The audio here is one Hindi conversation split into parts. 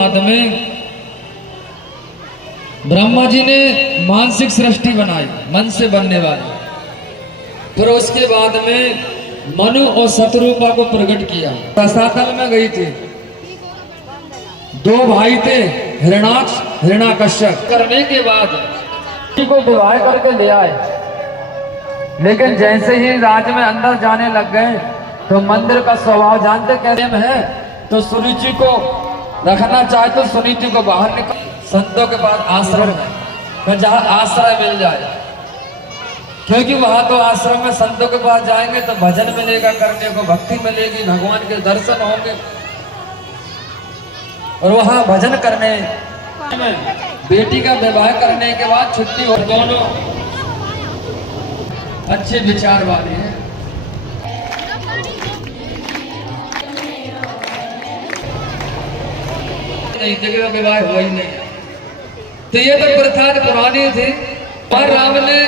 बाद में ब्रह्मा जी ने मानसिक सृष्टि बनाई, मन से बनने वाली। फिर उसके बाद में मनु और शत्रुपा को प्रकट किया। रसातल में गई थी, दो भाई थे, हिरणाक्ष हिरणाकश्यप। करने के बाद को विवाह करके ले आए, लेकिन जैसे ही राज्य में अंदर जाने लग गए तो मंदिर का स्वभाव जानते कैसे है, तो सुरुचि को रखना चाहे तो सुनीति को बाहर निकल संतों के पास आश्रम है, जहाँ आश्रय मिल जाए, क्योंकि वहां तो आश्रम में संतों के पास जाएंगे तो भजन मिलेगा करने को, भक्ति मिलेगी, भगवान के दर्शन होंगे। और वहां भजन करने में बेटी का विवाह करने के बाद छुट्टी हो, दोनों अच्छे विचार वाले हैं। नहीं जगह विवाह हुआ ही नहीं, तो ये तो प्रथा पुरानी थी। और राम ने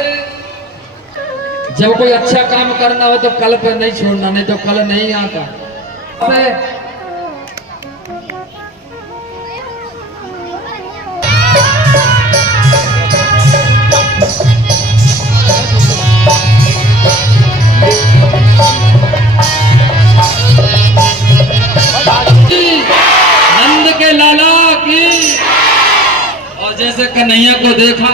जब कोई अच्छा काम करना हो तो कल पे नहीं छोड़ना, नहीं तो कल नहीं आता। नंद के लाला की, और जैसे कन्हैया को देखा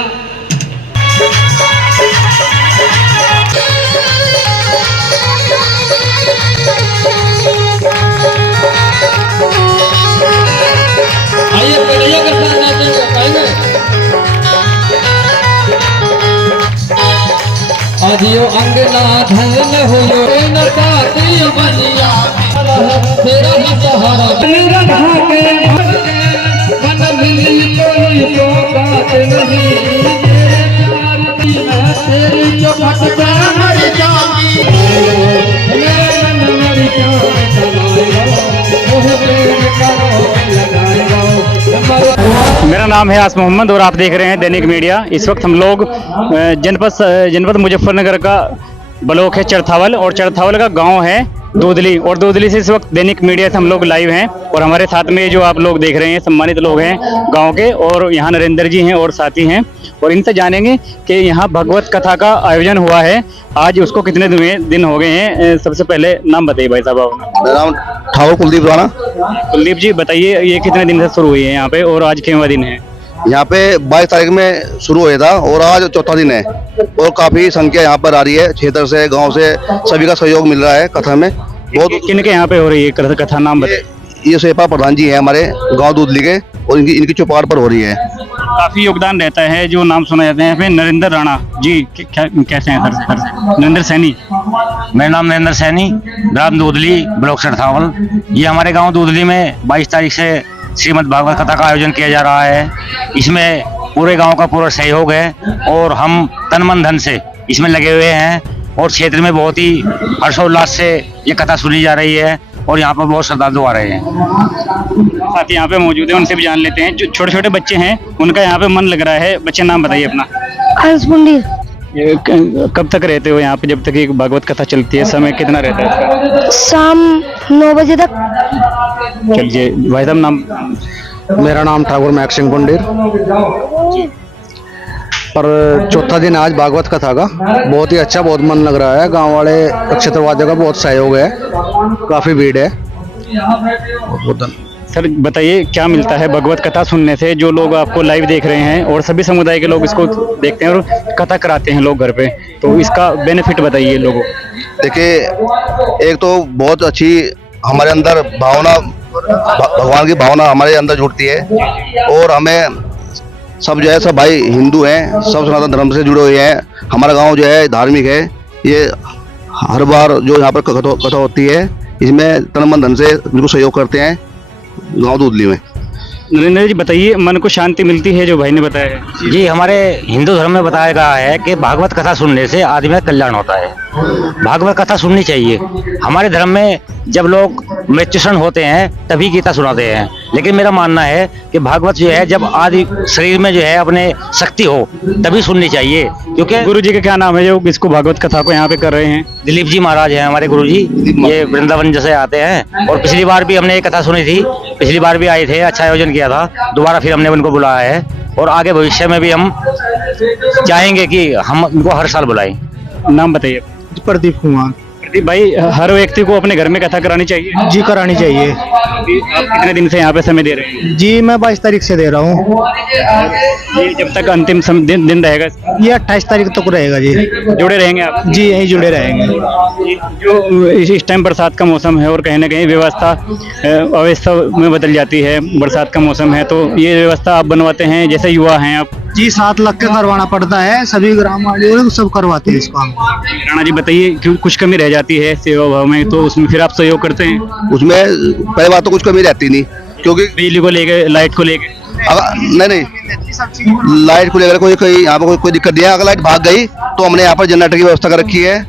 आइए कन्हैया के साथ नाचेंगे, कहेंगे आजियो अंगना धन हो नचाती बनिया तेरा ही सहारा मेरा भागे मन मिली कोई तो बात नहीं, तेरे प्यार की मैं तेरी जो भटका मर जाऊंगी, मेरे मन मर जाऊंगा, वो प्रेम करो लगाएगा। मेरा नाम है आस मोहम्मद और आप देख रहे हैं दैनिक मीडिया। इस वक्त हम लोग जनपद मुजफ्फरनगर का ब्लॉक है चरथावल, और चरथावल का गांव है दूधली, और दूधली से इस वक्त दैनिक मीडिया से हम लोग लाइव हैं। और हमारे साथ में जो आप लोग देख रहे हैं सम्मानित लोग हैं गांव के, और यहाँ नरेंद्र जी हैं और साथी हैं, और इनसे जानेंगे कि यहाँ भगवत कथा का आयोजन हुआ है, आज उसको कितने दिन हो गए हैं। सबसे पहले नाम बताइए भाई साहब। मेरा नाम ठाकुर कुलदीप राणा। कुलदीप जी बताइए, ये कितने दिन से शुरू हुई है यहाँ पे, और आज कितना दिन है? यहाँ पे 22 तारीख में शुरू हुआ था और आज चौथा दिन है, और काफी संख्या यहाँ पर आ रही है, क्षेत्र से गांव से सभी का सहयोग मिल रहा है कथा में। बहुत किन के यहाँ पे हो रही है कथा, नाम बताइए। ये सेपा प्रधान जी है हमारे गांव दूधली के, और इनकी चौपाट पर हो रही है। काफी योगदान रहता है, जो नाम सुना जाते हैं यहाँ पे नरेंद्र राणा जी, कैसे हैं सर? नरेंद्र सैनी। मेरा नाम नरेंद्र सैनी, ग्राम दूधली, ब्लॉक चरथावल। ये हमारे गांव दूधली में 22 तारीख से श्रीमद् भागवत कथा का आयोजन किया जा रहा है। इसमें पूरे गांव का पूरा सहयोग है, और हम तन मन धन से इसमें लगे हुए हैं, और क्षेत्र में बहुत ही हर्षोल्लास से ये कथा सुनी जा रही है, और यहाँ पर बहुत श्रद्धालु आ रहे हैं। साथ ही यहाँ पे मौजूद है, उनसे भी जान लेते हैं। जो छोटे छोटे बच्चे हैं उनका यहाँ पे मन लग रहा है। बच्चे नाम बताइए अपना। कब तक रहते हो यहाँ पे, जब तक एक भागवत कथा चलती है? समय कितना रहता है इसका? शाम 9 बजे तक। चलिए भाई साहब नाम। मेरा नाम ठाकुर महक सिंह पंडिर। पर चौथा दिन आज भागवत कथा का, बहुत ही अच्छा, बहुत मन लग रहा है। गांव वाले नक्षत्रवादियों का बहुत सहयोग है, काफी भीड़ है। सर बताइए, क्या मिलता है भगवत कथा सुनने से? जो लोग आपको लाइव देख रहे हैं और सभी समुदाय के लोग इसको देखते हैं और कथा कराते हैं लोग घर पे, तो इसका बेनिफिट बताइए लोगों। देखिए, एक तो बहुत अच्छी हमारे अंदर भावना, भगवान की भावना हमारे अंदर जुड़ती है, और हमें सब जो है, सब भाई हिंदू हैं, सब सनातन धर्म से जुड़े हुए हैं। हमारा गांव जो है धार्मिक है। ये हर बार जो यहाँ पर कथा होती है, इसमें तन मन धन से बिल्कुल सहयोग करते हैं गांव दूधली में। नरेंद्र जी बताइए, मन को शांति मिलती है जो भाई ने बताया? जी, हमारे हिंदू धर्म में बताया गया है कि भागवत कथा सुनने से आदमी का कल्याण होता है। भागवत कथा सुननी चाहिए। हमारे धर्म में जब लोग मृत्युशन होते हैं तभी गीता सुनाते हैं, लेकिन मेरा मानना है कि भागवत जो है जब आदि शरीर में जो है अपने शक्ति हो तभी सुननी चाहिए। क्योंकि गुरु जी का क्या नाम है जो इसको भागवत कथा को यहाँ पे कर रहे हैं? दिलीप जी महाराज हैं हमारे गुरु जी, ये वृंदावन जैसे आते हैं। और पिछली बार भी हमने ये कथा सुनी थी, पिछली बार भी आए थे, अच्छा आयोजन किया था। दोबारा फिर हमने उनको बुलाया है और आगे भविष्य में भी हम चाहेंगे कि हम उनको हर साल बुलाएं। नाम बताइए। प्रदीप कुमार। प्रदीप भाई, हर व्यक्ति को अपने घर में कथा करानी चाहिए? जी करानी चाहिए। आप कितने दिन से यहाँ पे समय दे रहे हैं? जी मैं 22 तारीख से दे रहा हूँ। ये जब तक अंतिम दिन रहेगा? ये 28 तारीख तक रहेगा जी। जुड़े रहेंगे आप? जी यहीं जुड़े रहेंगे। जो इस टाइम बरसात का मौसम है और कहीं ना कहीं व्यवस्था अव्यवस्था में बदल जाती है, बरसात का मौसम है, तो ये व्यवस्था आप बनवाते हैं जैसे युवा हैं आप? जी 7 लाख का करवाना पड़ता है, सभी ग्राम वाले लोग सब करवाते हैं इस काम। राणा जी बताइए, क्यों कुछ कमी रह जाती है सेवा भाव में, तो उसमें फिर आप सहयोग करते हैं? उसमें पहले बात तो कुछ कमी रहती नहीं, क्योंकि बिजली को लेके, लाइट को लेके? नहीं लाइट को लेकर कोई यहाँ पर कोई दिक्कत नहीं है। अगर लाइट भाग गई तो हमने यहाँ पर जनरेटर की व्यवस्था कर रखी है,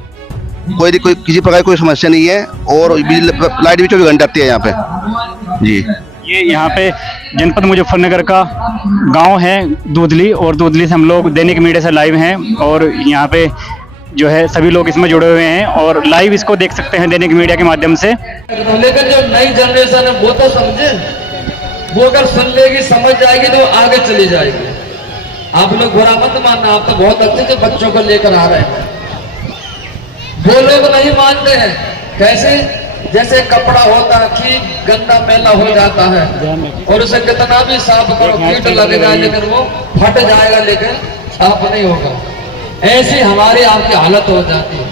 कोई किसी प्रकार की कोई समस्या नहीं है। और लाइट भी 24 घंटे आती है यहाँ पे जी। ये यहाँ पे जनपद मुजफ्फरनगर का गांव है दूधली, और दूधली से हम लोग दैनिक मीडिया से लाइव हैं, और यहाँ पे जो है सभी लोग इसमें जुड़े हुए हैं और लाइव इसको देख सकते हैं दैनिक मीडिया के माध्यम से। लेकिन जो नई जनरेशन है वो तो समझे, वो अगर सुन लेगी समझ जाएगी तो आगे चली जाएगी। आप लोग बुरा मत मानना, आप तो बहुत अच्छे से बच्चों को लेकर आ रहे हैं। वो लोग नहीं मानते हैं। कैसे? जैसे कपड़ा होता है ठीक गंदा मैला हो जाता है और उसे कितना भी साफ करो कीट लग जाए लेकिन वो फट जाएगा, लेकिन साफ नहीं होगा। ऐसी हमारी आपकी हालत हो जाती है।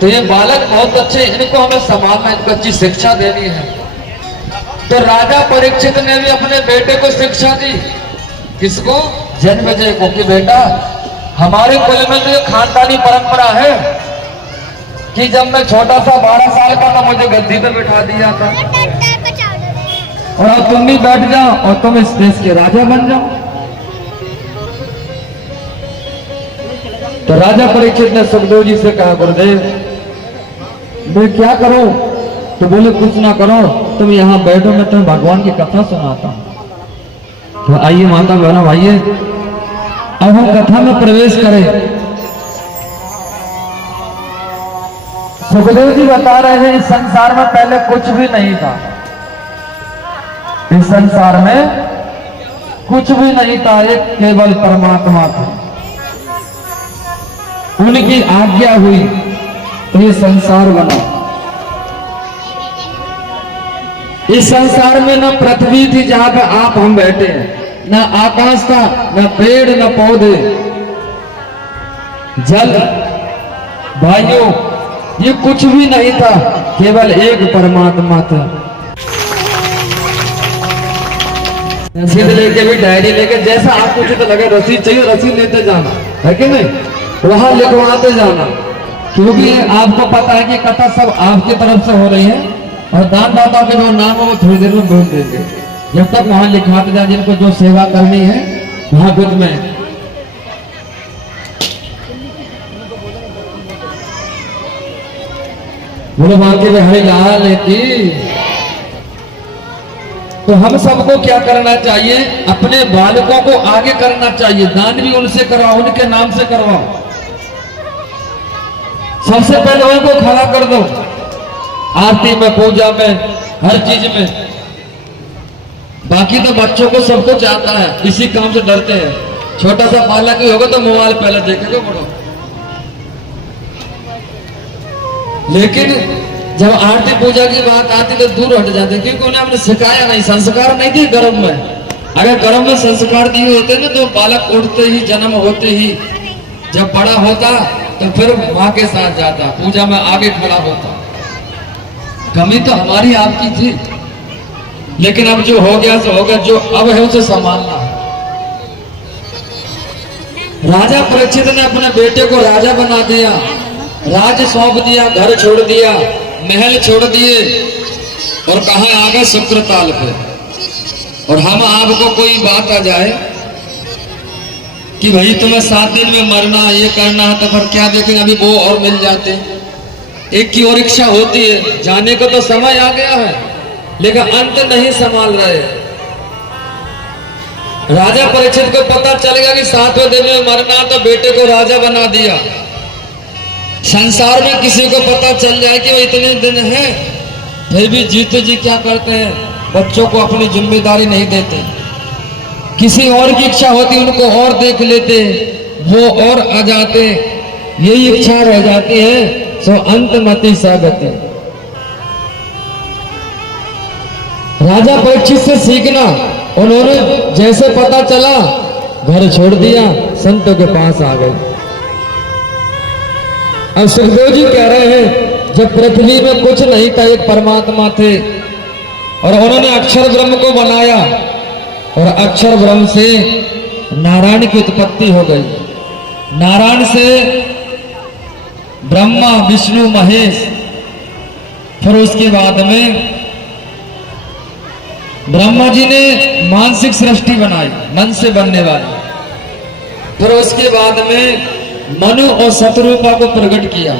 तो ये बालक बहुत अच्छे, इनको हमें संभालना, इनको अच्छी शिक्षा देनी है। तो राजा परीक्षित ने भी अपने बेटे को शिक्षा दी। किसको? जन्मेजय को, कि बेटा हमारे कुल में तो ये खानदानी परंपरा है कि जब मैं छोटा सा 12 साल का था मुझे गद्दी पे बिठा दिया था, और अब तुम भी बैठ जाओ और तुम इस देश के राजा बन जाओ। तो राजा परीक्षित ने सुखदेव जी से कहा, गुरुदेव मैं क्या करूं? तो बोले कुछ ना करो, तुम यहाँ बैठो, मैं तुम्हें भगवान की कथा सुनाता हूं। तो आइए माता बहनों, आइए अब हम कथा में प्रवेश करें। सुखदेव जी बता रहे हैं इस संसार में पहले कुछ भी नहीं था। इस संसार में कुछ भी नहीं था, एक केवल परमात्मा था। उनकी आज्ञा हुई तो ये संसार बना। इस संसार में न पृथ्वी थी जहां पे आप हम बैठे हैं, न आकाश था, न पेड़, न पौधे, जल, वायु, ये कुछ भी नहीं था, केवल एक परमात्मा था। रसीद लेके भी, डायरी लेके, जैसा आपको उचित लगे रसीद चाहिए रसीद लेते जाना है कि नहीं, वहां लिखवाते जाना, क्योंकि आपको पता है कि कथा सब आपकी तरफ से हो रही है और दानदाता के जो नाम है वो थोड़ी देर में बोल देंगे। जब तक वहां लिखवाते जाए जिनको जो सेवा करनी है वहां खुद में। बोलो बाकी में हरि लाल की। तो हम सबको क्या करना चाहिए? अपने बालकों को आगे करना चाहिए। दान भी उनसे करवाओ, उनके नाम से करवाओ। सबसे पहले उनको खड़ा कर दो, आरती में, पूजा में, हर चीज में। बाकी तो बच्चों को सब कुछ आता है, इसी काम से डरते हैं। छोटा सा बालक ही होगा तो मोबाइल पहले देखेगा बड़ो, लेकिन जब आरती पूजा की बात आती तो दूर हट जाते, क्योंकि उन्हें हमने सिखाया नहीं, संस्कार नहीं दिए गर्भ में। अगर गर्भ में संस्कार दिए होते ना तो बालक उठते ही, जन्म होते ही, जब बड़ा होता तो फिर माँ के साथ जाता, पूजा में आगे खड़ा होता। कमी तो हमारी आपकी थी, लेकिन अब जो हो गया सो हो गया, जो अब है उसे संभालना है। राजा परीक्षित ने अपने बेटे को राजा बना दिया, राज सौंप दिया, घर छोड़ दिया, महल छोड़ दिए और कहा आ गए शुक्रताल पे। और हम आपको कोई बात आ जाए कि भाई तुम्हें 7 दिन में मरना, ये करना है, तो फिर क्या देखें अभी वो और मिल जाते। एक की और इच्छा होती है, जाने को तो समय आ गया है लेकिन अंत नहीं संभाल रहे। राजा परीक्षित को पता चल गया कि 7वें दिन में मरना, तो बेटे को राजा बना दिया। संसार में किसी को पता चल जाए कि वो इतने दिन हैं, फिर भी जीते जी क्या करते हैं, बच्चों को अपनी जिम्मेदारी नहीं देते। किसी और की इच्छा होती उनको और देख लेते, वो और आ जाते, यही इच्छा रह जाती है, सो अंतमति सगति। राजा परीक्षित से सीखना, उन्होंने जैसे पता चला घर छोड़ दिया, संतों के पास आ गए। अब सुखदेव जी कह रहे हैं जब पृथ्वी में कुछ नहीं था, एक परमात्मा थे और उन्होंने अक्षर ब्रह्म को बनाया और अक्षर ब्रह्म से नारायण की उत्पत्ति हो गई। नारायण से ब्रह्मा विष्णु महेश, फिर उसके बाद में ब्रह्मा जी ने मानसिक सृष्टि बनाई, मन से बनने वाली। फिर उसके बाद में मनु और शतरूपा को प्रकट किया।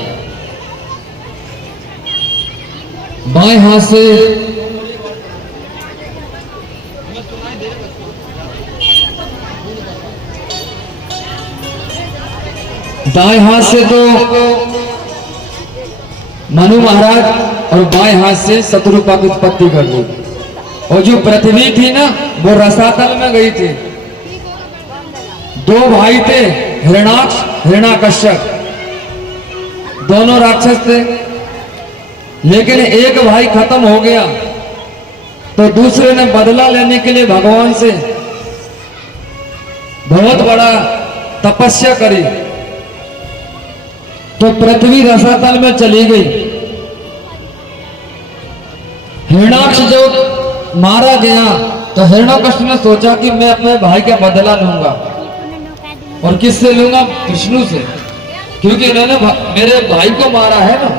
बाएं हाथ से दाएं हाथ से तो मनु महाराज और बाएं हाथ से शतरूपा की उत्पत्ति कर दी। और जो पृथ्वी थी ना, वो रसातल में गई थी। 2 भाई थे, हिरणाक्ष हिरणाकश्यप, दोनों राक्षस थे। लेकिन एक भाई खत्म हो गया तो दूसरे ने बदला लेने के लिए भगवान से बहुत बड़ा तपस्या करी, तो पृथ्वी रसातल में चली गई। हिरणाक्ष जो मारा गया तो हिरण्यकश्यप ने सोचा कि मैं अपने भाई का बदला लूंगा, और किससे लूंगा? विष्णु से, क्योंकि इन्होंने मेरे भाई को मारा है ना।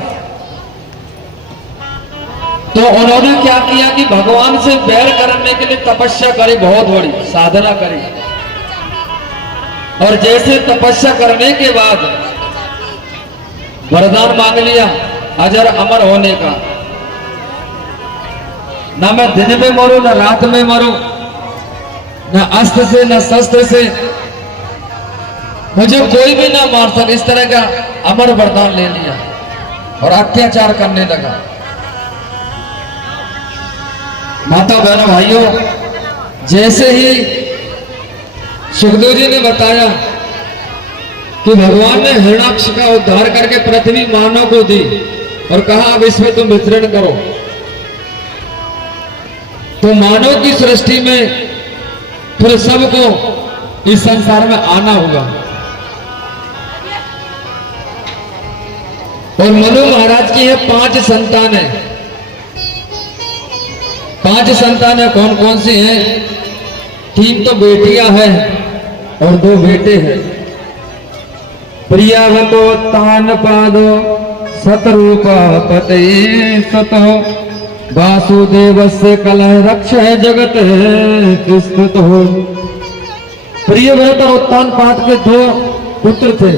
तो उन्होंने क्या किया कि भगवान से बैर करने के लिए तपस्या करी, बहुत बड़ी साधना करी। और जैसे तपस्या करने के बाद वरदान मांग लिया अजर अमर होने का, ना मैं दिन में मरूं ना रात में मरूं, ना अस्त्र से ना शस्त्र से, मुझे कोई भी ना मार सके, इस तरह का अमर वरदान ले लिया और अत्याचार करने लगा। माता बहनों भाइयों, जैसे ही सुखदेव जी ने बताया कि भगवान ने हिरणाक्ष का उद्धार करके पृथ्वी मानव को दी और कहा अब इसमें तुम वितरण करो, तो मानव की सृष्टि में फिर सबको इस संसार में आना होगा। और मनु महाराज की है 5 संतानें। 5 संतानें कौन कौन सी हैं? 3 तो बेटियां हैं और 2 बेटे हैं। प्रियावतो तान पादो शतरूपा पते सतो वासुदेव से कलह रक्ष जगत स्तुत हो। प्रियव्रत और उत्तान पाद के 2 पुत्र थे।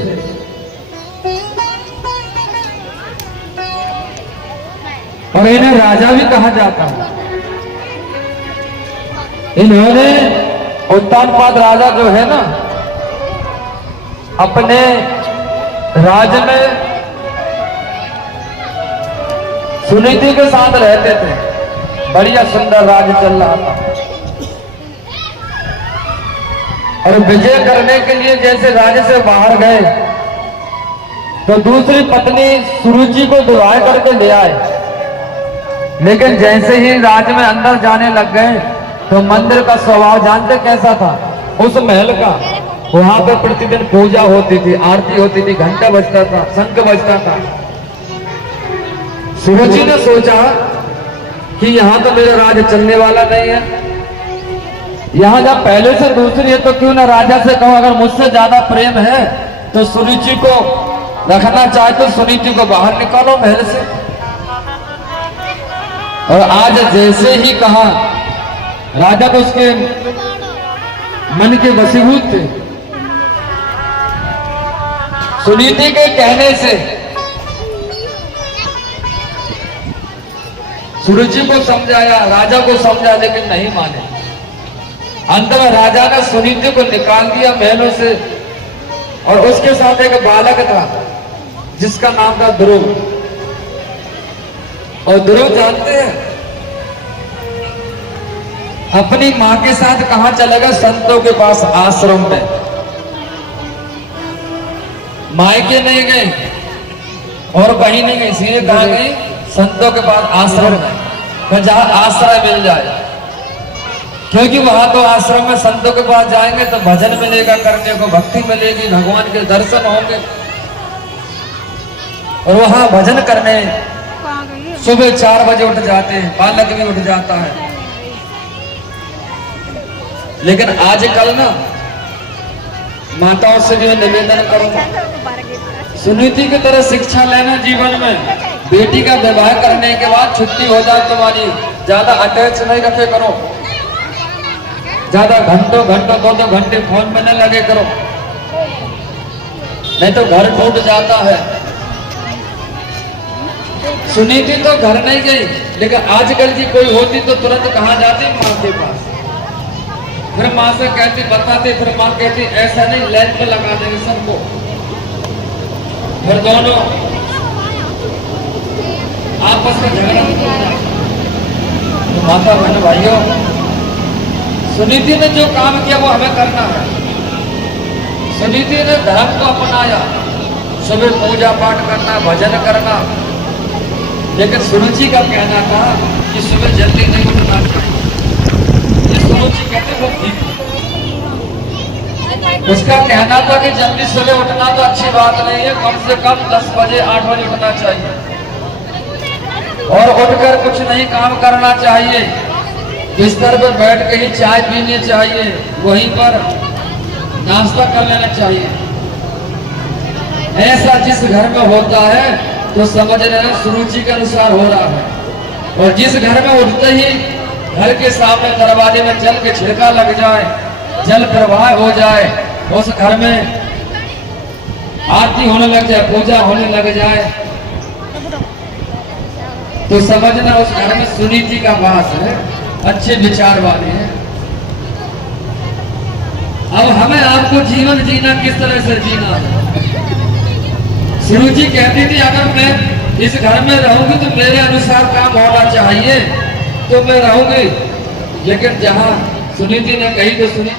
और इन्हें राजा भी कहा जाता है। इन्होंने उत्तानपाद राजा जो है ना, अपने राज्य में सुनीति के साथ रहते थे, बढ़िया सुंदर राज्य चल रहा था। और विजय करने के लिए जैसे राज्य से बाहर गए तो दूसरी पत्नी सुरुचि को दुआ करके ले आए। लेकिन जैसे ही राज्य में अंदर जाने लग गए तो मंदिर का स्वभाव जानते कैसा था? उस महल का, वहां पर प्रतिदिन पूजा होती थी, आरती होती थी, घंटा बजता था, शंख बजता था। सुरुचि ने सोचा कि यहाँ तो मेरा राज्य चलने वाला नहीं है, यहाँ जब पहले से दूसरी है तो क्यों ना राजा से कहूं, अगर मुझसे ज्यादा प्रेम है तो सुरुचि को रखना चाहे तो सुनीति को बाहर निकालो महल से। और आज जैसे ही कहा, राजा तो उसके मन के वशीभूत थे, सुनीति के कहने से सुरुचि को समझाया, राजा को समझा, लेकिन नहीं माने। अंत में राजा ने सुनीति को निकाल दिया महलों से, और उसके साथ एक बालक था जिसका नाम था ध्रुव। और ध्रुव जानते हैं अपनी मां के साथ कहां चला गया? संतों के पास, आश्रम में। मायके नहीं गए और कहीं नहीं गई, सीधे कहां गई? संतों के पास, आश्रम में, जहां आश्रय मिल जाए। क्योंकि वहां तो आश्रम में संतों के पास जाएंगे तो भजन मिलेगा करने को, भक्ति मिलेगी, भगवान के दर्शन होंगे। और वहां भजन करने सुबह 4 बजे उठ जाते हैं, बालक भी उठ जाता है। लेकिन आजकल ना माताओं से भी निवेदन करूंगा, सुनीति की तरह शिक्षा लेना जीवन में। बेटी का विवाह करने के बाद छुट्टी हो जाए तुम्हारी, ज्यादा अटैच नहीं रखे करो, ज्यादा घंटों 2-2 घंटे फोन में न लगे करो, नहीं तो घर टूट जाता है। सुनीति तो घर नहीं गई, लेकिन आजकल की कोई होती तो तुरंत कहां जाती? मां के पास। फिर मां से कहती, बताती, फिर मां कहती ऐसा नहीं, लाइन पे लगा देंगे सबको। फिर दोनों आपस में झगड़ा होता है। तो माता बहन भाइयों, सुनीति ने जो काम किया वो हमें करना है। सुनीति ने धर्म को अपनाया, सुबह पूजा पाठ करना, भजन करना। लेकिन सुरुचि का कहना था कि सुबह जल्दी नहीं उठना चाहिए। ये सुरुचि कहते वो ठीक, उसका कहना था कि जल्दी सुबह उठना तो अच्छी बात नहीं है, कम से कम 10 बजे 8 बजे उठना चाहिए, और उठकर कुछ नहीं काम करना चाहिए, बिस्तर पर बैठ के ही चाय पीनी चाहिए, वहीं पर नाश्ता कर लेना चाहिए। ऐसा जिस घर में होता है तो समझ रहे हैं सुरुचि के अनुसार हो रहा है। और जिस घर में उठते ही घर के सामने दरवाजे में जल के छिड़का लग जाए, जल प्रवाह हो जाए, उस घर में आरती होने लग जाए, पूजा होने लग जाए, तो समझना उस घर में सुनीति का वास है, अच्छे विचार वाले हैं। अब हमें आपको जीवन जीना किस तरह से जीना है? सुरुचि कहती थी अगर मैं इस घर में रहूंगी तो मेरे अनुसार काम होना चाहिए, तो मैं रहूंगी। लेकिन जहां सुनीति ने कही तो सुनी,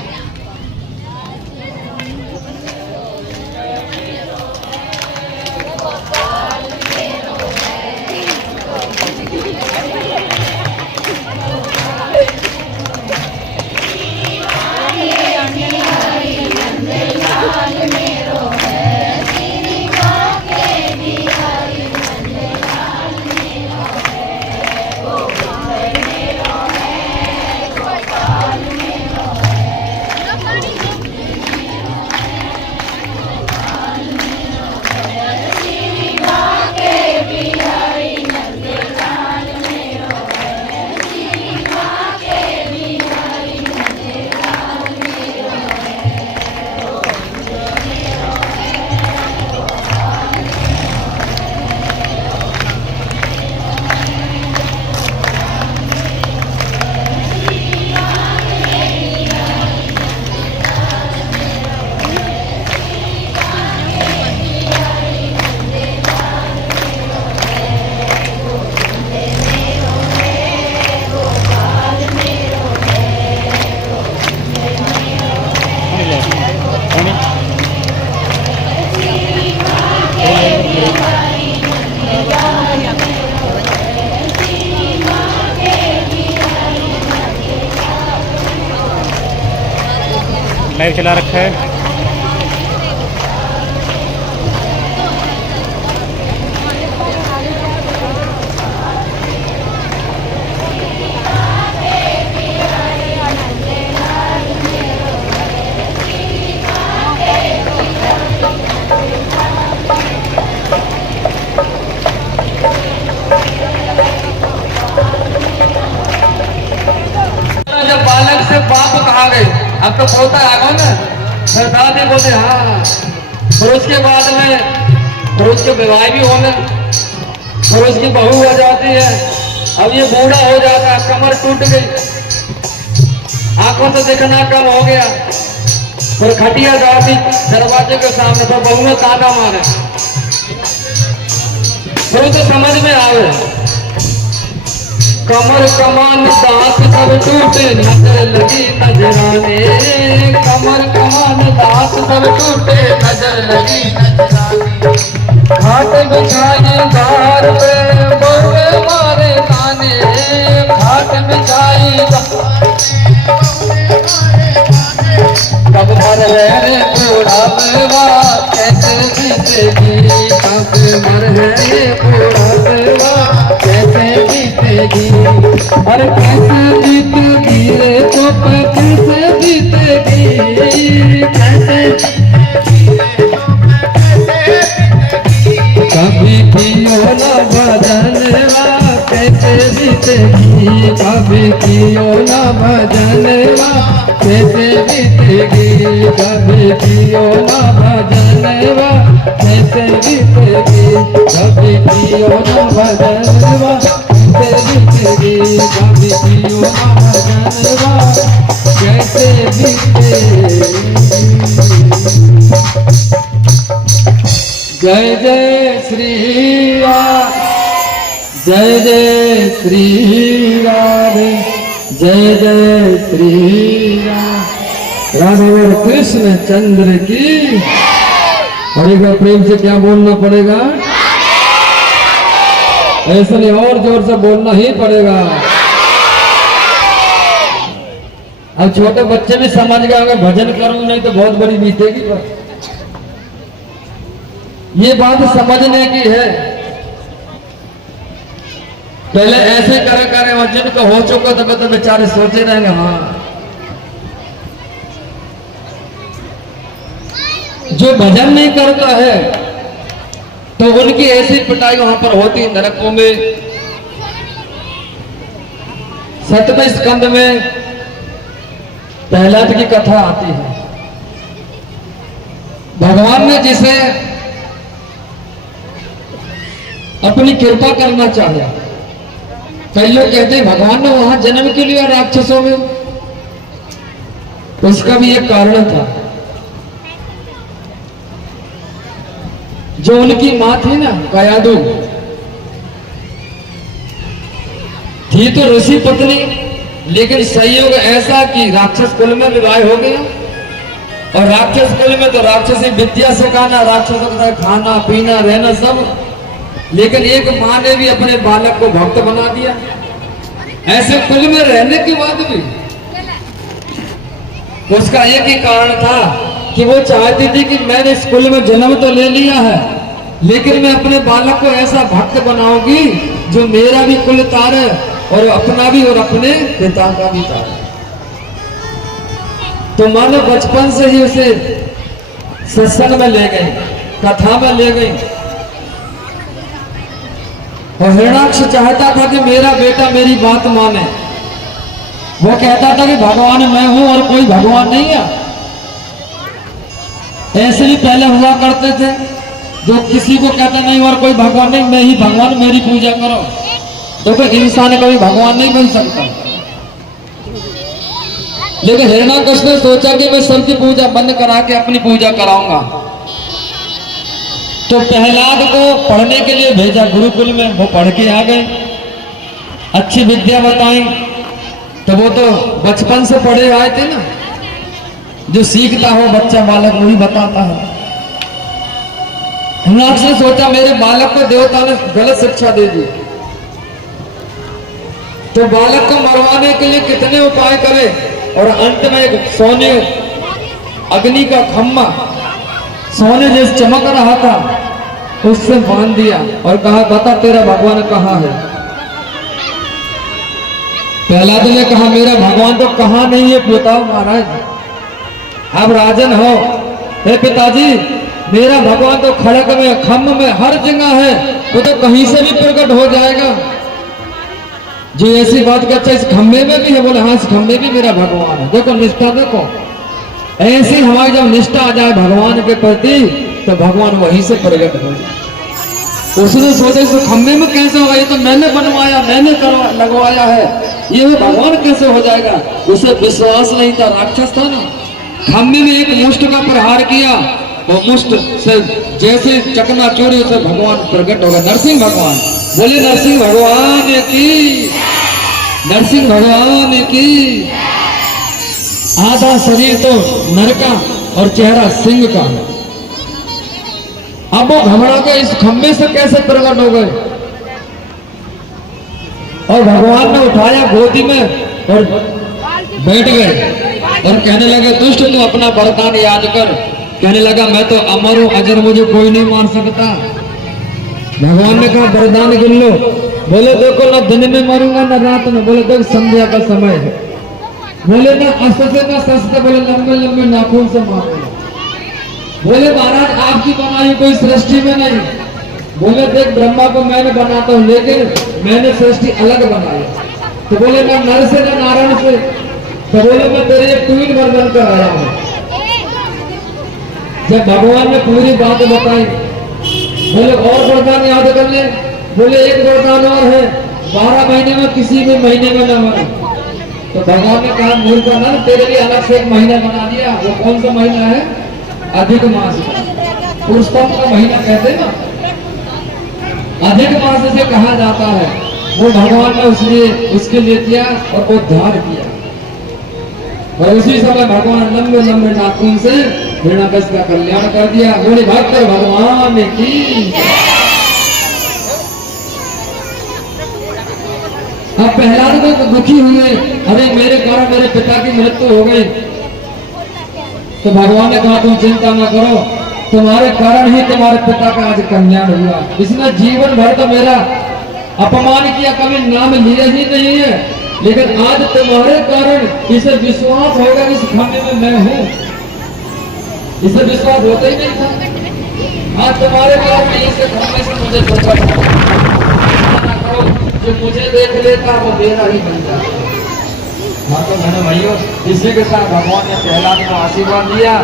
लाइव चला रखा है। जब बालक से बाप कहा गए, अब तो पोता आ गया ना, फिर दादी बोले हाँ फिर उसके बाद में फिर उसके विवाह भी होने, फिर उसकी बहू हो जाती है। अब ये बूढ़ा हो जाता है, कमर टूट गई, आंखों से देखना कम हो गया। फिर खटिया जाती दरवाजे के सामने, तो बहू में ताना मारे, फिर उसे समझ में आवे, कमर कमान दांत सब टूटे नजर लगी नजराने, कमर कमान दांत सब टूटे नजर लगी नजराने, घाट बिछाई धार पे बउए मारे ताने, घाट बिछाई कब मर है बूढ़ा बेवा कैसे बीतेगी, कब मर है बूढ़ा बेवा कैसे बीतेगी, अरे कैसे बीतेगी रे चुप कैसे बीतेगी, कैसे कभी कियो न भजनवा कैसे बीतेगी, कभी कियो न भजनवा कैसे बीतेगी, कभी कियो न भजनवा कैसे बीतेगी, कभी कियो न भजनवा कैसे बीतेगी, कभी कियो न भजनवा कैसे बीतेगी। जय जय श्री राम, जय जय श्री राम, जय जय श्री राम, राधा और कृष्ण चंद्र की। और एक बार प्रेम से क्या बोलना पड़ेगा? ऐसा नहीं, और जोर से बोलना ही पड़ेगा। अब छोटे बच्चे भी समझ गए होंगे, भजन करूं नहीं तो बहुत बड़ी बीतेगी। पर ये बात समझने की है। पहले ऐसे करे करे और जिनको हो चुका तो बेचारे सोचे रहेंगे हाँ। जो भजन नहीं करता है तो उनकी ऐसी पिटाई वहां पर होती नरकों में। 7वें स्कंद में प्रहलाद की कथा आती है। भगवान ने जिसे अपनी कृपा करना चाहे, कई लोग कहते हैं भगवान ने वहां जन्म के लिए राक्षसों में, उसका भी एक कारण था। जो उनकी मां थी ना कयादु, थी तो ऋषि पत्नी, लेकिन संयोग ऐसा कि राक्षस कुल में विवाह हो गया। और राक्षस कुल में तो राक्षसी विद्या सिखाना, राक्षसों का खाना पीना रहना सब। लेकिन एक मां ने भी अपने बालक को भक्त बना दिया। ऐसे कुल में रहने के बाद भी उसका एक ही कारण था कि वो चाहती थी कि मैंने स्कूल में जन्म तो ले लिया है, लेकिन मैं अपने बालक को ऐसा भक्त बनाऊंगी जो मेरा भी कुल तारे और अपना भी और अपने पिता का भी तारे। तो मानो बचपन से ही उसे सत्संग में ले गई, कथा में ले गई। और हिरणाक्ष चाहता था कि मेरा बेटा मेरी बात माने। वो कहता था कि भगवान मैं हूं और कोई भगवान नहीं है। ऐसे भी पहले हुआ करते थे, जो किसी को कहते नहीं और कोई भगवान नहीं, मैं ही भगवान, मेरी पूजा करो। तो कोई इंसान कभी भगवान नहीं बन सकता। लेकिन हिरणाकश ने सोचा कि मैं सबकी पूजा बंद करा के अपनी पूजा कराऊंगा। तो प्रहलाद को पढ़ने के लिए भेजा गुरुकुल में। वो पढ़ के आ गए, अच्छी विद्या बताई। तो वो तो बचपन से पढ़े आए थे ना, जो सीखता हो बच्चा बालक वही बताता है। हिरणाक्ष ने सोचा मेरे बालक को देवता ने गलत शिक्षा दे दी, तो बालक को मरवाने के लिए कितने उपाय करे। और अंत में एक सोने अग्नि का खम्मा सोने जैसे चमक रहा था, उससे बांध दिया और कहा बता तेरा भगवान कहाँ है। प्रहलाद ने कहा मेरा भगवान तो कहाँ नहीं है, बताओ महाराज, आप राजन हो। हे पिताजी, मेरा भगवान तो खड़क में, खम्भ में, हर जगह है, वो तो कहीं से भी प्रकट हो जाएगा। जो ऐसी बात का अच्छा इस खम्भे में भी है, बोले हाँ इस खम्भे भी मेरा भगवान है। देखो निष्ठा, देखो ऐसी हमारी जब निष्ठा आ जाए भगवान के प्रति तो भगवान वहीं से प्रकट हो। उसने सोचा इस खंभे में कैसे होगा, ये तो मैंने बनवाया, मैंने लगवाया है, ये भगवान कैसे हो जाएगा। उसे विश्वास नहीं था, राक्षस था ना। खंभे में एक मुष्ट का प्रहार किया, वो मुष्ट से जैसे चकनाचूर से भगवान प्रकट होगा। नरसिंह भगवान बोले, नरसिंह भगवान की, नरसिंह भगवान की। आधा शरीर तो नर का और चेहरा सिंह का। अब वो घबरा के इस खंभे से कैसे प्रकट हो गए। और भगवान ने उठाया गोदी में और बैठ गए और कहने लगे, दुष्ट तू अपना वरदान याद कर। कहने लगा, मैं तो अमर हूं, अजर, मुझे कोई नहीं मार सकता। भगवान ने कहा, वरदान गिन लो। बोले, देखो ना दिन में मरूंगा ना रात में। बोले, देख संध्या का समय है। बोले, ना अस्त्र से ना शस्त्र से, बोले लंबे लंबे नाखून से मारूंगा। बोले, महाराज आपकी बनाई कोई सृष्टि में नहीं। बोले, देख ब्रह्मा को मैंने बनाता हूँ, लेकिन मैंने सृष्टि अलग बनाई। तो बोले, ना नर से ना नारायण से। तो बोले, मैं तेरे एक ट्वीट वर्णन कर रहा हूँ। जब भगवान ने पूरी बात बताई, बोले और वरदान याद कर ले। बोले, एक वरदान और है, 12 महीने में किसी भी महीने में न मरे। तो भगवान ने कहा, मूर्ख ना, तेरे लिए अलग से एक महीना बना दिया। वो कौन सा महीना है? अधिक मास। पुरुषोत्तम का महीना कहते ना, अधिक मास से कहा जाता है। वो भगवान ने उसके लिए किया और वो उद्धार किया। और उसी समय भगवान लंबे लंबे नाखून से हिरण्यकश्यप का कल्याण कर दिया। बोले, भक्त भगवान की। अब प्रहलाद को दुखी हुए, अरे मेरे कारण मेरे पिता की मृत्यु हो गई। तो भगवान ने कहा, तुम चिंता न करो, तुम्हारे कारण ही तुम्हारे पिता का आज कल्याण हुआ। इसने जीवन भर तो मेरा अपमान किया, कभी नाम लिया ही नहीं है, लेकिन आज तुम्हारे कारण इसे विश्वास होगा कि इस खंभे में मैं हूँ। इसे विश्वास होता ही नहीं था। आज तुम्हारे कारण इसे खंभे से मुझे करो, जो मुझे देख लेता वो मेरा ही बन जाता। हाँ तो मैंने भाइयों, इसी के साथ भगवान ने प्रहलाद को आशीर्वाद दिया।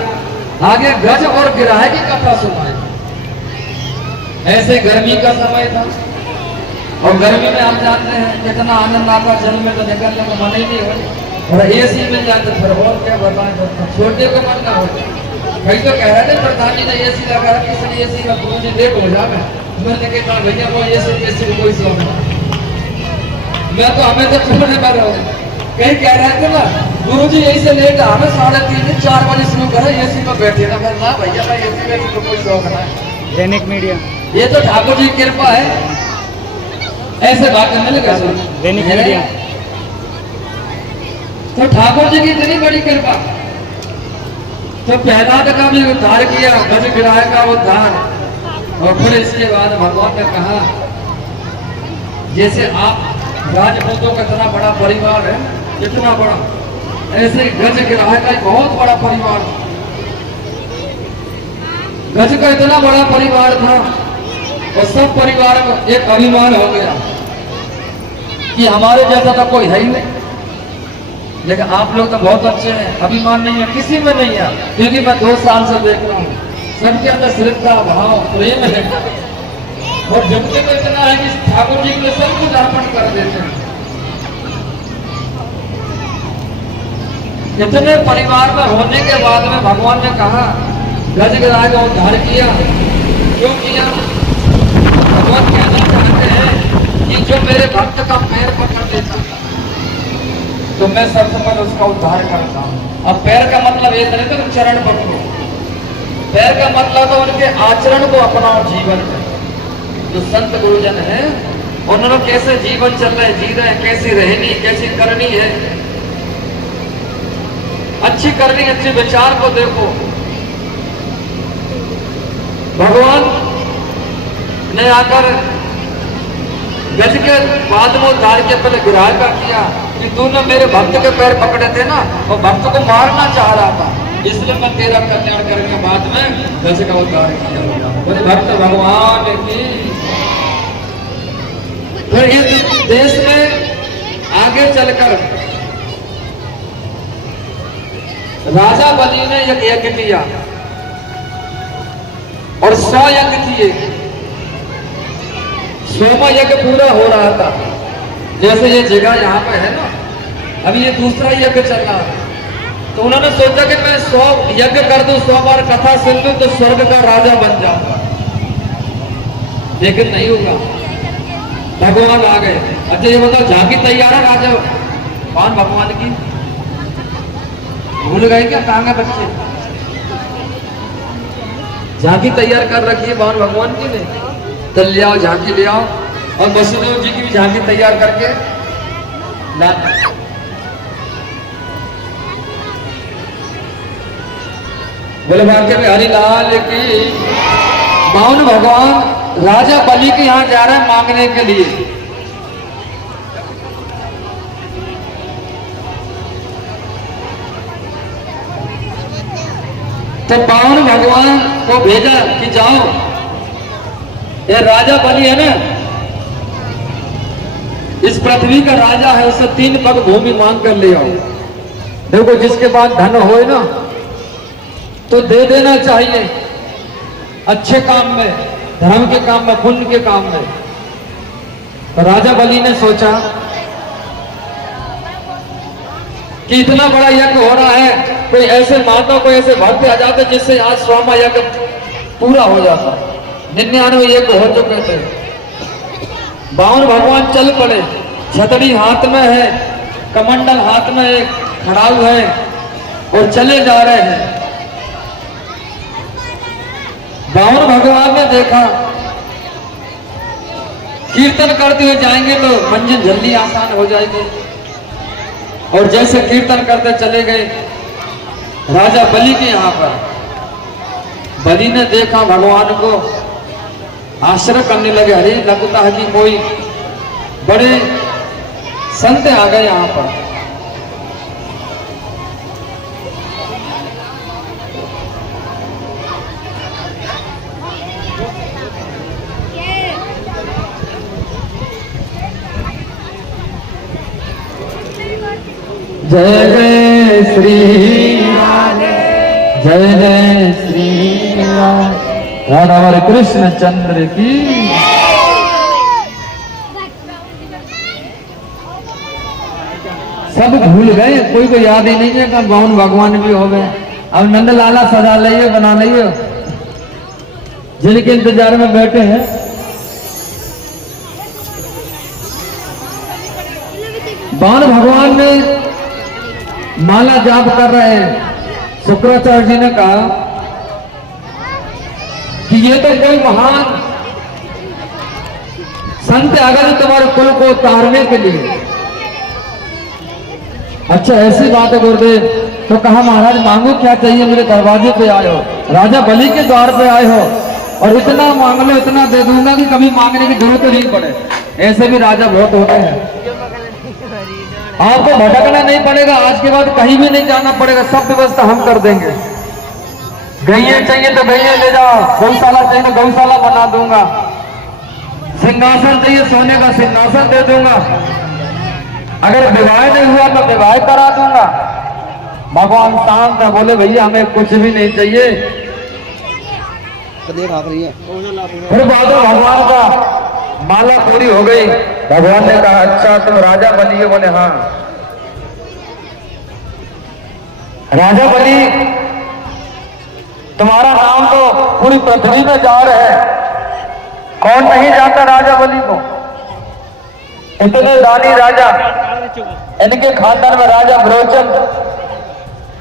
आगे गज और गिराह की कथा सुनाई। ऐसे गर्मी का समय था और गर्मी में आप जानते हैं कितना आनंद आता, जल में तो निकलने का मन ही नहीं हो। और एसी में जाते फिर और क्या बताएं, छोड़ने को मन ना होता। कहीं तो कह रहे थे प्रधान जी ने एसी लगा रखी, इसलिए एसी में गुरु जी देख हो जाए। मैंने कहा, भैया वो एसी कोई शौक नहीं, मैं तो हमें तो छोड़ने पर रहा। कहीं कह रहे थे ना, गुरु जी यही से लेट हमें 3:30 4 बजे शुरू करे, एसी में बैठे ना। ना भैया, मैं एसी में तो कोई शौक नहीं। दैनिक मीडिया, ये तो ठाकुर जी की कृपा है, ऐसे बात करने लगा। दैनिक मीडिया तो ठाकुर जी की इतनी बड़ी कृपा। तो प्रहलाद का भी उद्धार किया, गज गिराह का उद्धार। और फिर इसके बाद भगवान ने कहा, जैसे आप राजपूतों का इतना बड़ा परिवार है, इतना बड़ा, ऐसे गज गिराह का बहुत बड़ा परिवार। गज का इतना बड़ा परिवार था और सब परिवार में एक अभिमान हो गया कि हमारे जैसा तो कोई है ही नहीं। लेकिन आप लोग तो बहुत अच्छे हैं, अभिमान नहीं है, किसी में नहीं है। क्योंकि मैं 2 साल से देख रहा हूँ, सबके अंदर श्रद्धा, भाव, प्रेम है। और जबकि तो इतना है कि ठाकुर जी को सब कुछ अर्पण कर देते हैं। इतने परिवार में होने के बाद में भगवान ने कहा, गज गिराह का उद्धार किया। क्यों किया? भगवान कहना चाहते हैं कि जो मेरे भक्त का पैर पकड़ देता तो मैं सबसे पहले उसका उद्धार करता हूँ। अब पैर का मतलब ये नहीं तो चरण पकड़ो, पैर का मतलब तो उनके आचरण को अपनाओ जीवन में। जो संत गुरुजन है उन्होंने कैसे जीवन चल रहे, जी रहे, कैसी रहनी, कैसी करनी है, अच्छी करनी, अच्छे विचार को देखो। भगवान ने आकर गज के बाद में उद्धार के पहले गिराह का किया कि तूने मेरे भक्त के पैर पकड़े थे ना, वो भक्त को मारना चाह रहा था, इसलिए मैं तेरा कल्याण करके बाद में गज का उद्धार किया। भक्त भगवान की। फिर इस देश में आगे चलकर राजा बलि ने एक यज्ञ किया और 100 यज्ञ किए। 100वां यज्ञ पूरा हो रहा था। जैसे ये जगह यहाँ पे है ना, अभी ये दूसरा यज्ञ चल रहा है, तो उन्होंने सोचा कि मैं 100 यज्ञ कर दूं, 100 बार कथा सुन लूं तो स्वर्ग का राजा बन जाऊंगा। लेकिन नहीं होगा, भगवान आ गए। अच्छा ये बताओ, झांकी तैयार है राजा कौन भगवान की? भूल गए क्या? कहाँ गए बच्चे? झांकी तैयार कर रखी है भगवान भगवान की ने। तो ले आओ झांकी, ले आओ, और वसुदेव जी की भी झांकी तैयार करके ला। बोले वाक्य में हरिलाल की। बावन भगवान राजा बलि के यहाँ जा रहे हैं मांगने के लिए। तो बावन भगवान को भेजा कि जाओ, ये राजा बलि है ना, इस पृथ्वी का राजा है, उससे 3 पग भूमि मांग कर ले आओ। देखो जिसके पास धन होए ना तो दे देना चाहिए, अच्छे काम में, धर्म के काम में, पुण्य के काम में। तो राजा बलि ने सोचा कि इतना बड़ा यज्ञ हो रहा है, कोई ऐसे माता, कोई ऐसे भक्त आ जाते जिससे आज 100वां यज्ञ पूरा हो जाता। 99 यज्ञ हो चुके थे। 52 भगवान चल पड़े, छतरी हाथ में है, कमंडल हाथ में एक खड़ाऊ है, और चले जा रहे हैं। 52 भगवान ने देखा कीर्तन करते हुए जाएंगे तो मंजिल जल्दी आसान हो जाएगी, और जैसे कीर्तन करते चले गए राजा बलि के यहाँ पर। बलि ने देखा भगवान को, आश्रय करने लगे, अरे लगता है कि कोई बड़े संत आ गए यहाँ पर। जय जय श्री राधे, जय जय श्री राधे, राधा हरे कृष्ण चंद्र की। सब भूल गए, कोई को याद ही नहीं है कि 52 भगवान भी हो गए। अब नंद लाला सजा लिये, बना लिये, जिनके इंतजार में बैठे हैं। बाण भगवान ने माला जाप कर रहे हैं। शुक्राचार्य जी ने कहा कि ये तो कोई महान संत आ गए तुम्हारे कुल को उतारने के लिए। अच्छा ऐसी बात है गुरुदेव, तो कहा महाराज मांगो क्या चाहिए, मेरे दरवाजे पे आए हो, राजा बलि के द्वार पे आए हो, और इतना मांग लो इतना दे दूंगा कि कभी मांगने की जरूरत नहीं पड़े। ऐसे भी राजा बहुत होते हैं। आपको भटकना नहीं पड़ेगा, आज के बाद कहीं भी नहीं जाना पड़ेगा, सब व्यवस्था हम कर देंगे। गैया चाहिए तो गैया ले जाओ, गौशाला चाहिए तो गौशाला बना दूंगा, सिंहासन चाहिए सोने का सिंहासन दे दूंगा, अगर विवाह नहीं हुआ तो विवाह करा दूंगा। भगवान शांत है, बोले भैया हमें कुछ भी नहीं चाहिए। फिर बाद में भगवान का माला पूरी हो गई। भगवान ने कहा अच्छा तुम राजा बलि हो? बोले हाँ। राजा बलि तुम्हारा नाम तो पूरी पृथ्वी में जा रहा है, कौन नहीं जाता राजा बलि को? इतने दानी राजा, इनके खानदान में राजा ब्रोचन,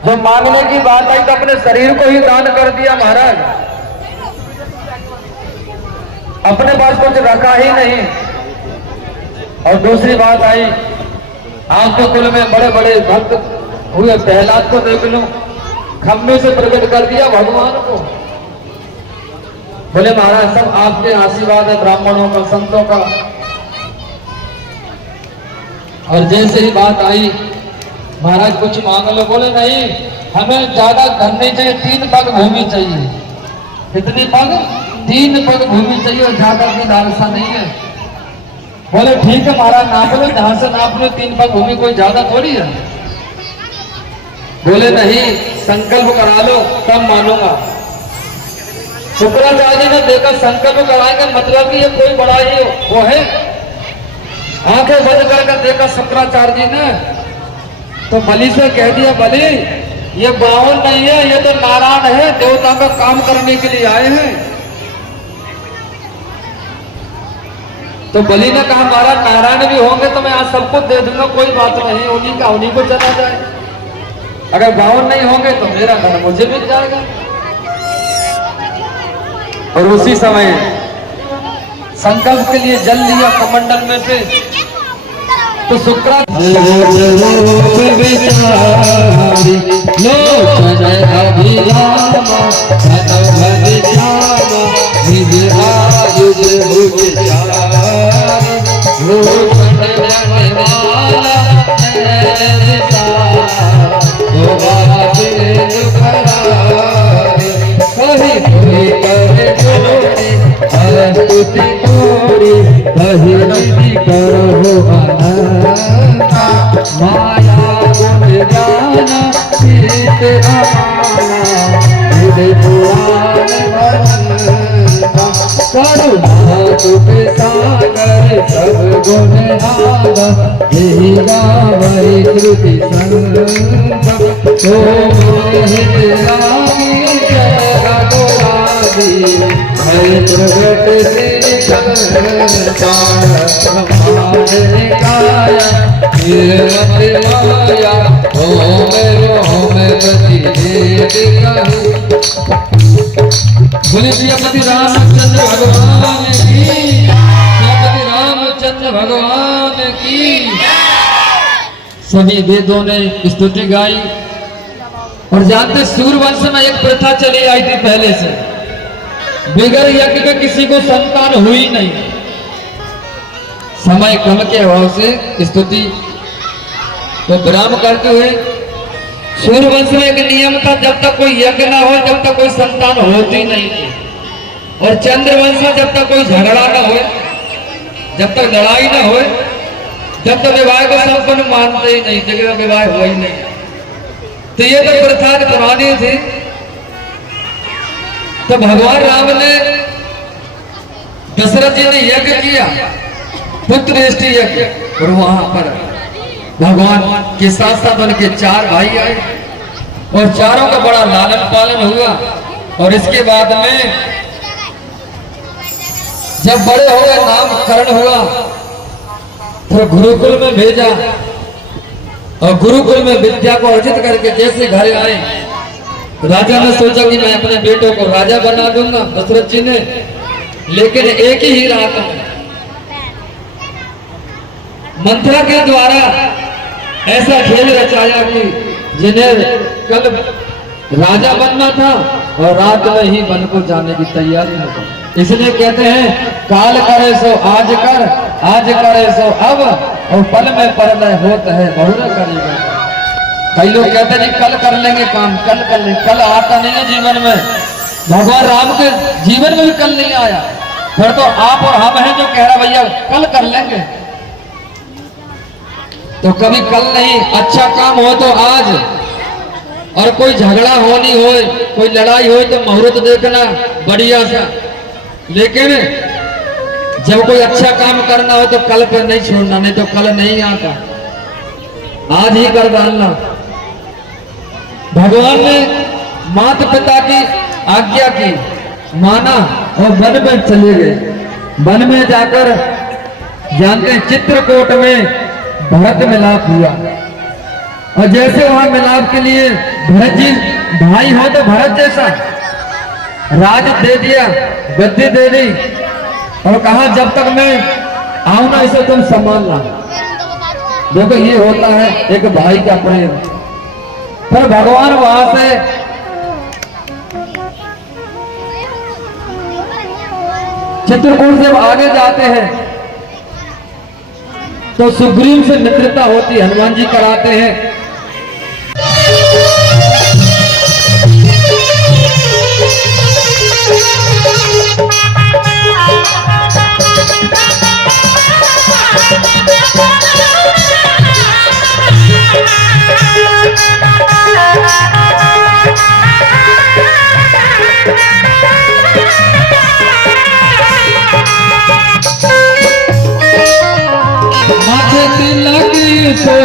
जो मांगने की बात आई तो अपने शरीर को ही दान कर दिया महाराज, अपने पास कुछ रखा ही नहीं। और दूसरी बात आई, आपके कुल में बड़े बड़े भक्त हुए, प्रहलाद को देख लो, खम्भे से प्रकट कर दिया भगवान को। बोले महाराज सब आपके आशीर्वाद है, ब्राह्मणों का, संतों का। और जैसे ही बात आई महाराज कुछ मांग लो। बोले नहीं हमें ज्यादा धन नहीं चाहिए, 3 पग भूमि चाहिए। कितनी पग? 3 पग भूमि चाहिए, और ज्यादा की लालसा नहीं है। बोले ठीक है महाराज नाप लो, जहां से नाप लो 3 पग भूमि, कोई ज्यादा थोड़ी है। बोले नहीं संकल्प करा लो तब मानूंगा। शुक्राचार्य जी ने देखा संकल्प कराएंगे, मतलब कि ये कोई बड़ा ही वो है। आंखें बंद करके देखा शुक्राचार्य जी ने, तो बलि से कह दिया, बलि ये बावन नहीं है, ये तो नारायण है, देवता का काम करने के लिए आए हैं। तो बलि ने कहा, महाराज नारायण भी होंगे तो मैं आज सबको दे दूंगा, कोई बात नहीं, उन्हीं का उन्हीं को चला जाए। अगर बावन नहीं होंगे तो मेरा घर मुझे मिल जाएगा। और उसी समय संकल्प के लिए जल लिया कमंडल में से, तो शुक्राचार्य माया गुण ज्ञान सीत अमाना, पुराण करुणा सुख सागर सब गुण आगा, यही गावै श्रुति संग। तो मोहित रामी जग रघुराई, भय प्रगट श्री काया, माया ओम रोम पति बोले श्रीपति रामचंद्र भगवान की, श्रीपति रामचंद्र भगवान की। सभी वेदों ने स्तुति गाई। और जानते सूर्यवंश में एक प्रथा चली आई थी पहले से, बिगर यज्ञ के किसी को संतान हुई नहीं। समय कम के अभाव से स्तुति तो विराम करते हुए, सूर्यवंश में एक नियम था, जब तक कोई यज्ञ ना हो जब तक कोई संतान होती नहीं थी। और चंद्रवंश में जब तक कोई झगड़ा ना हो, जब तक लड़ाई ना हो, जब तक विवाह को संपन्न मानते ही नहीं, जगह विवाह हुआ ही नहीं। तो ये तो प्रथा पुरानी थी। तो भगवान राम ने, दशरथ जी ने यज्ञ किया, पुत्रष्टि यज्ञ, और वहां पर भगवान के साथ साथ उनके 4 भाई आए और चारों का बड़ा लालन पालन हुआ। और इसके बाद में जब बड़े हो गए, नामकरण हुआ, तो गुरुकुल में भेजा। और गुरुकुल में विद्या को अर्जित करके जैसे घर आए, राजा ने सोचा कि मैं अपने बेटों को राजा बना दूंगा, दशरथ जी ने। लेकिन एक ही रात में मंत्रा के द्वारा ऐसा खेल रचाया कि जिन्हें कल राजा बनना था और रात में ही वन को जाने की तैयारी हो गई। इसलिए कहते हैं, काल करे सो आज कर, आज करे सो अब, और पल में परलय होता है बहुरा करेगा। कई लोग कहते हैं जी कल कर लेंगे काम, कल कर लेंगे, कल आता नहीं है जीवन में। भगवान राम के जीवन में भी कल नहीं आया। फिर तो आप और हम हैं जो कह रहा भैया कल कर लेंगे, तो कभी कल नहीं। अच्छा काम हो तो आज, और कोई झगड़ा होनी हो, कोई लड़ाई हो तो मुहूर्त देखना बढ़िया सा। लेकिन जब कोई अच्छा काम करना हो तो कल पर नहीं छोड़ना, नहीं तो कल नहीं आता, आज ही कर डालना। भगवान ने माता पिता की आज्ञा की, माना और वन में चले गए। वन में जाकर जानते हैं चित्रकूट में भरत मिलाप हुआ। और जैसे वहां मिलाप के लिए भरत जी भाई हो तो भरत जैसा राज दे दिया, गद्दी दे दी, और कहा जब तक मैं आऊं ना इसे तुम संभालना। देखो ये होता है एक भाई का प्रेम। फिर भगवान वहां से चित्रकूट से आगे जाते हैं तो सुग्रीव से मित्रता होती, हनुमान जी कराते हैं।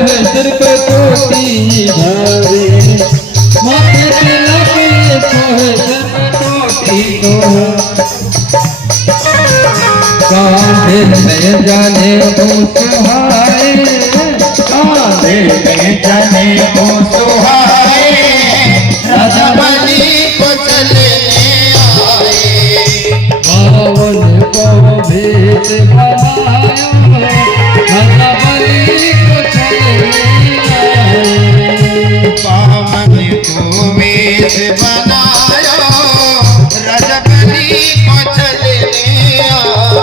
है सिर पे टोटी भरी, माथे तिलक लिखो है सिर पे टोटी तो, कांधे में जाने वो सुहाए, कांधे में जाने वो सुहाए, रजबली को चले आए, पावन को भेद बनाया, रजबली को चले आए, पावन को वेद बनायो, रजबली को चले आयो।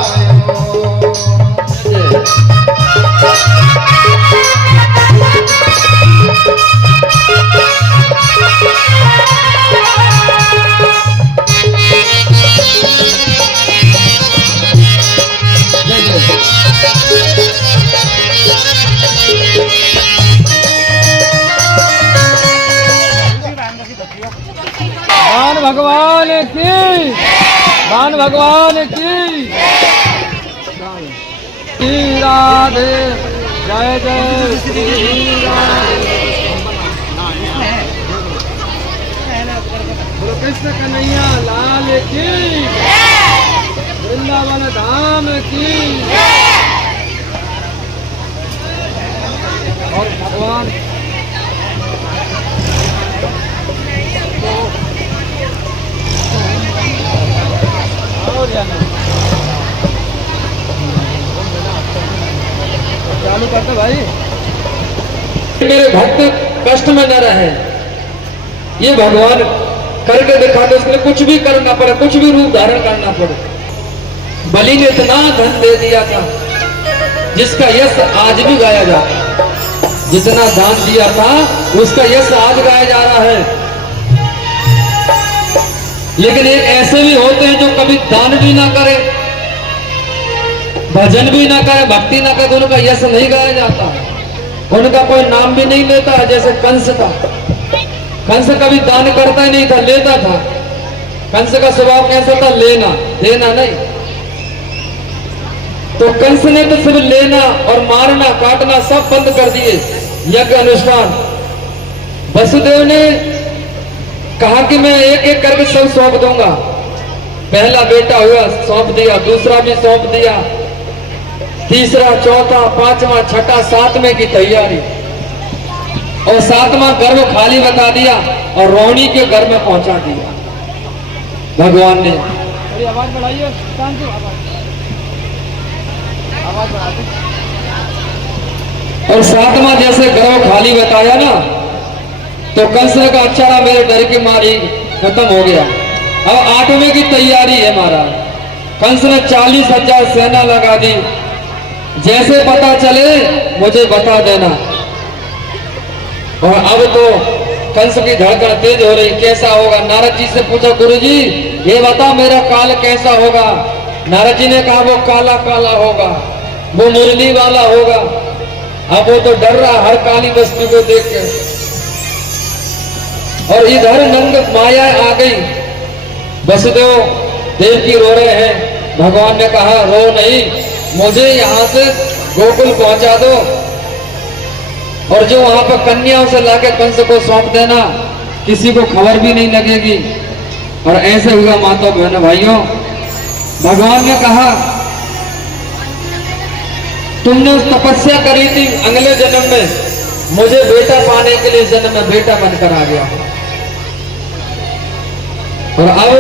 दान भगवान की, दान भगवान की, श्री राधे, जय जय श्री राधे। बोलो कृष्ण कन्हैया लाल की, वृंदावन धाम की। और भगवान चालू करते भाई, मेरे भक्त कष्ट में न रहे, ये भगवान करके दिखाते, उसके लिए कुछ भी करना पड़े, कुछ भी रूप धारण करना पड़े। बलि ने इतना धन दे दिया था जिसका यश आज भी गाया जाता, जितना दान दिया था उसका यश आज गाया जा रहा है। लेकिन एक ऐसे भी होते हैं जो कभी दान भी ना करे, भजन भी ना करे, भक्ति ना करे, तो उनका यश नहीं गाया जाता, उनका कोई नाम भी नहीं लेता है। जैसे कंस था, कंस कभी दान करता ही नहीं था, लेता था। कंस का स्वभाव कैसा था? लेना, देना नहीं। तो कंस ने तो सिर्फ लेना और मारना काटना सब बंद कर दिए, यज्ञ अनुष्ठान। वसुदेव ने कहा कि मैं एक एक करके सब सौंप दूंगा। पहला बेटा हुआ, सौंप दिया, दूसरा भी सौंप दिया, तीसरा, चौथा, पांचवा, छठा, सातवें की तैयारी, और सातवां गर्भ खाली बता दिया और रोहिणी के घर में पहुंचा दिया भगवान ने। आवाज बढ़ाइए, और सातवां जैसे गर्भ खाली बताया ना, तो कंस ने कहा अच्छा ना, मेरे डर की मारी खत्म हो गया। अब आठवें की तैयारी है महाराज। कंस ने 40,000 सेना लगा दी, जैसे पता चले मुझे बता देना। और अब तो कंस की धड़कन तेज हो रही, कैसा होगा? नारद जी से पूछा, गुरुजी ये बता मेरा काल कैसा होगा? नारद जी ने कहा वो काला काला होगा, वो मुरली वाला होगा। अब वो तो डर रहा हर काली वस्तु को देख के। और इधर नंद माया आ गई, वसुदेव देवकी रो रहे हैं। भगवान ने कहा रो नहीं, मुझे यहाँ से गोकुल पहुंचा दो, और जो वहां पर कन्याओं से लाके कंस को सौंप देना, किसी को खबर भी नहीं लगेगी। और ऐसे हुआ माता बहनों भाइयों। भगवान ने कहा तुमने उस तपस्या करी थी अगले जन्म में, मुझे बेटा पाने के लिए जन्म में बेटा बनकर आ गया। और अब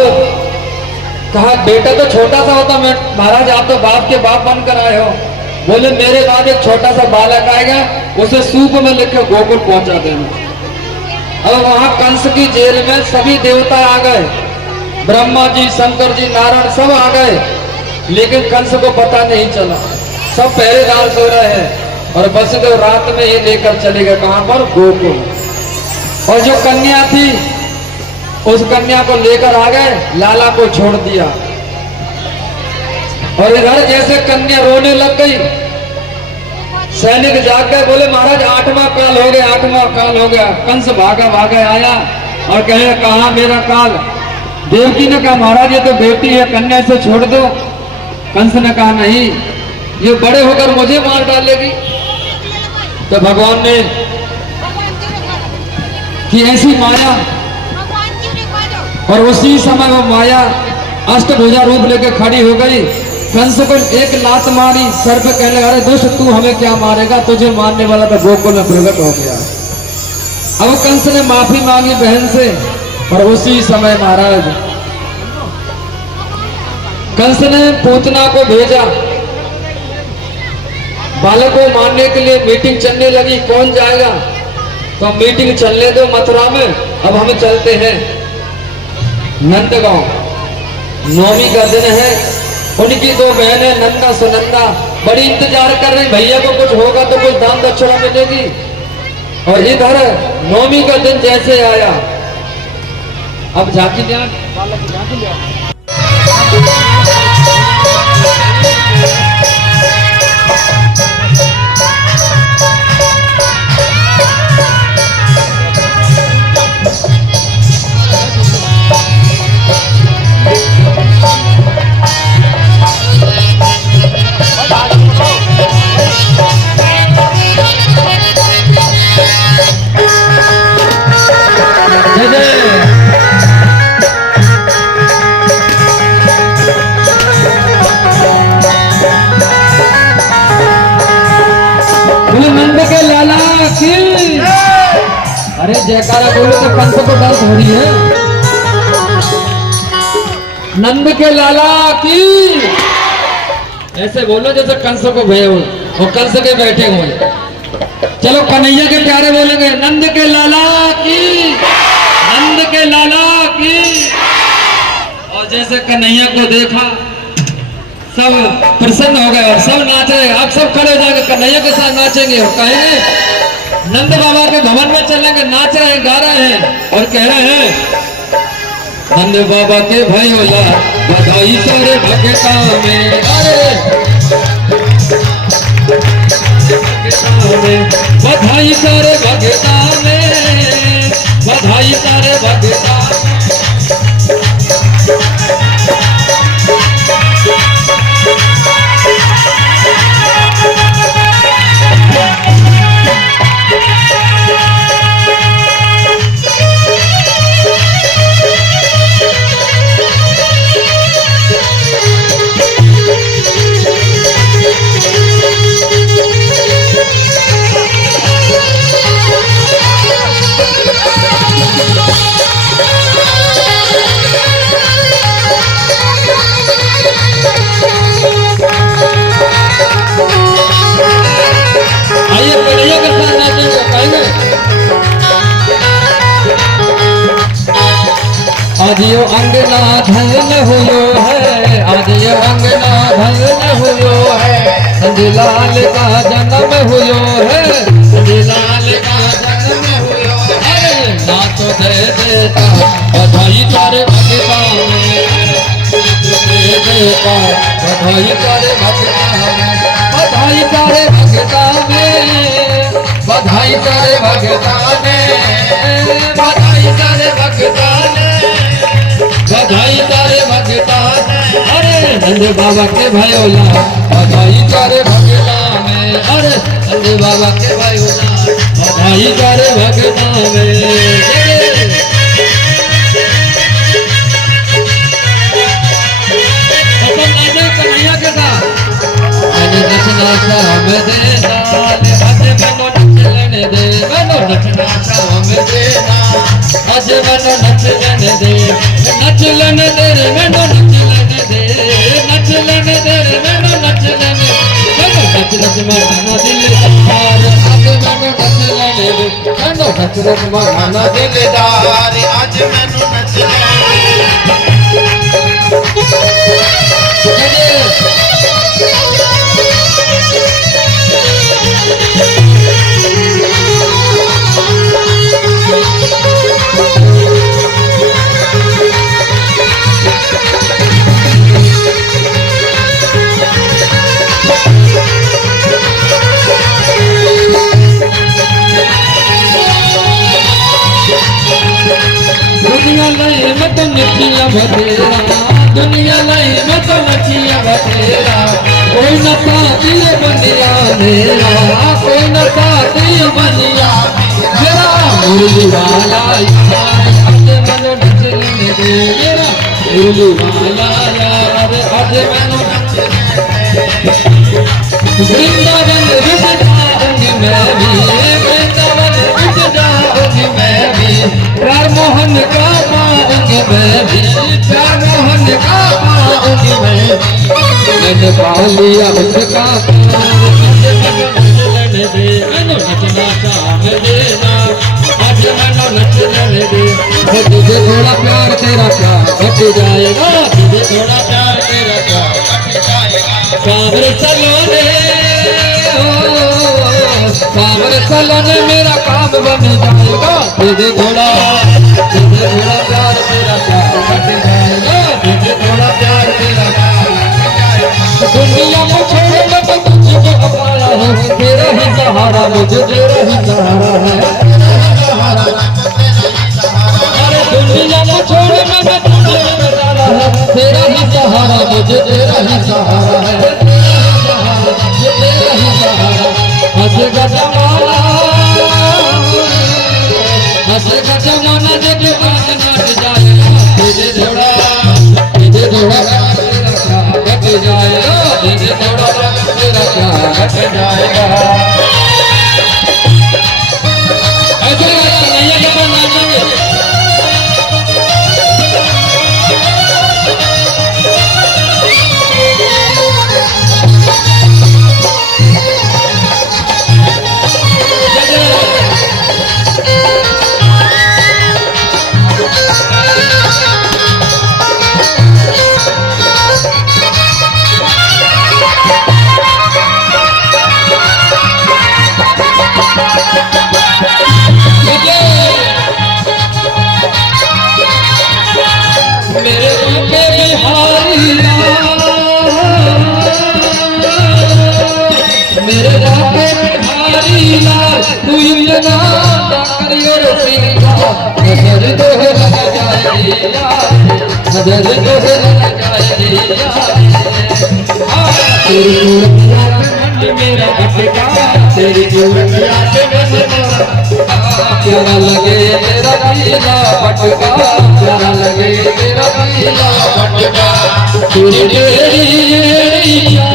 कहा बेटा तो छोटा सा होता, मैं महाराज आप तो बाप के बाप बनकर आए हो। बोले मेरे बाद एक छोटा सा बालक आएगा, उसे सूप में लेकर गोकुल पहुंचा देना। अब वहां कंस की जेल में सभी देवता आ गए, ब्रह्मा जी, शंकर जी, नारायण सब आ गए, लेकिन कंस को पता नहीं चला। सब पहरेदार सो रहे हैं और वसुदेव रात में ही लेकर चले गए, कहां पर? गोकुल। और जो कन्या थी उस कन्या को लेकर आ गए, लाला को छोड़ दिया। और इधर जैसे कन्या रोने लग गई, सैनिक जाग गए, बोले महाराज 8वां काल हो गया, 8वां काल हो गया। कंस भागा भागा आया और कहे कहा मेरा काल? देवकी ने कहा महाराज ये तो बेटी है, कन्या से छोड़ दो। कंस ने कहा नहीं, ये बड़े होकर मुझे मार डालेगी। तो भगवान ने कि ऐसी माया, और उसी समय वो माया अष्टभुजा रूप लेके खड़ी हो गई। कंस को एक लात मारी, सर पे कहने लगा, अरे दुष्ट तू हमें क्या मारेगा, तुझे मारने वाला तो गोकुल में प्रकट हो गया। अब कंस ने माफी मांगी बहन से, और उसी समय महाराज कंस ने पूतना को भेजा, बालक को मारने के लिए मीटिंग चलने लगी, कौन जाएगा, तो मीटिंग चलने दो मथुरा में, अब हम चलते हैं नंदगांव। नवमी का दिन है, उनकी दो बहनें नंदा सुनंदा बड़ी इंतजार कर रही, भैया को कुछ होगा तो कुछ दान दक्षिणा मिलेगी। और इधर नवमी का दिन जैसे आया, अब झांकी ध्यान नंद के लाला की, अरे जयकारा बोलो तो कंस को दर्द हो रही है। नंद के लाला की, ऐसे बोलो जैसे कंस को भय हो और कंस के बैठे हुए। चलो कन्हैया के प्यारे बोलेंगे, नंद के लाला की, नंद के लाला की। और जैसे कन्हैया को देखा सब प्रसन्न हो गए और सब नाच रहे। अब सब खड़े हो जाएंगे, कन्हैया के साथ नाचेंगे और कहेंगे नंद बाबा के भवन में चलेंगे, नाच रहे हैं, गा रहे हैं और कह रहे हैं, नंद बाबा के भैया बधाई सारे भगता में, अरे बधाई सारे भगता में, बधाई सारे भगता में। आदियो अंगना धन हुयो है, आदियो अंगना धन हुयो है, संजलाल का जन्म हुयो है, संजलाल का जन्म हुयो है। अरे नाच दे देता बधाई तारे भगता में, दे देता बधाई तारे भगता में, बधाई तारे भगता में, बधाई तारे भगता में, बधाई तारे भगता में, बधाई तारे भगता में। अरे नंद बाबा के भयोला बधाई तारे भगता में, अरे नंद बाबा के भयोला बधाई तारे भगता में। कन्हैया के साथ नचना शाम देना, आज मनो नच लेने दे, मनो नचना शाम देना, आज मनो नच लेने दे, नच लेने दे रे मनो नच लेने दे, नच लेने दे रे मनो नच लेने, मनो नच नच माना दिलदार, आज मनो नच लेने दे, मनो नच नच माना दिलदार, आज मनो नच लेने दुनिया नहीं मैं तो नचिया बतेरा, दुनिया नहीं मैं तो नचिया बतेरा, कोई न साथी बनिया मेरा, कोई न साथी बनिया मेरा, मुरली वाला यार आज मैनू नचने दे मेरा, मुरली वाला यार आज मैनू वृंदावन विच जाऊंगी मैं भी, वृंदावन विच जाऊंगी मैं भी, प्यार मोहन का पाऊंगी मैं भी, प्यार मोहन का पाऊंगी मैं, मैंने पा लिया उसका नचने दे, मैनू नचना चाह देना, आज मैनू नचने दे, तुझे थोड़ा प्यार तेरा प्यार बच जाएगा, तुझे थोड़ा प्यार तेरा प्यार बच जाएगा, सावर सलोने सावर सलोने मेरा काम बन जाएगा, तुझे थोड़ा प्यार तेरा प्यार बच जाएगा, तुझे थोड़ा प्यार तेरा प्यार बच जाएगा, दुनिया को छोड़ मैं तुझको अपनाया हूँ, तेरा ही सहारा मुझे, तेरा ही सहारा है, अरे दुनिया को छोड़ मैं तुझे अपनाया हूँ, तेरा ही सहारा मुझे, तेरा ही सहारा है, तेरा ही सहारा, हंसेगा जमाना, हंसेगा जमाना जब बात कट जाएगा, तुझे थोड़ा प्यार तेरा प्यार बच जाएगा, तुझे थोड़ा प्यार तेरा प्यार बच जाएगा, ऐसे नहीं है कि नाचेंगे, मेरे रूपे बिहारी मेरे रूपे बिहारी लाल, तू इतना ना करियो रसीला, नजर तो लग जाएगी यार, नजर तो लग जाएगी यार, तेरी मूर्तियाँ मेरा भटका, तेरी मूर्तियाँ प्यारा लगे तेरा पीला पटका, प्यारा लगे तेरा पीला पटका, तेरी बेड़िया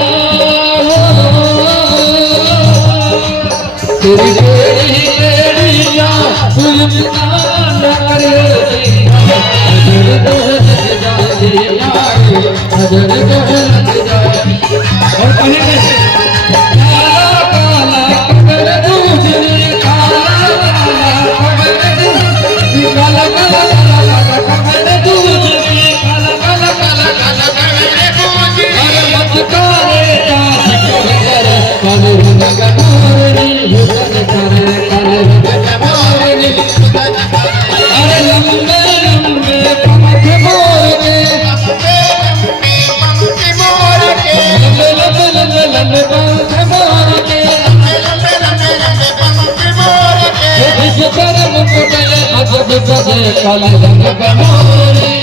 तेरी बेड़िया फूल न करे, नजर तो लग जाए नजर तो लग जाए, और कहीं काले रंग का मोरी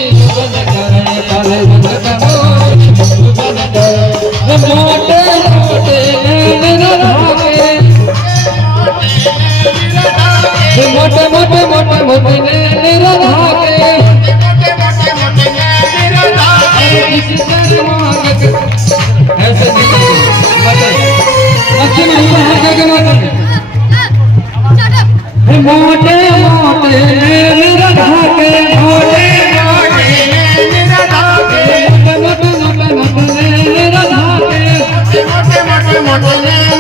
काले रंग का मोरी, मोटे मोटे मेरा धागे, मोटे मोटे मोटे मोटे मेरा धागे, किसी से मांग ऐसे अच्छे नहीं है के मांग मोटे मोटे मेरा धागे, मोटे मोटे मेरा धागे, मोटे मोटे मोटे मेरा धागे, मोटे मोटे मोटे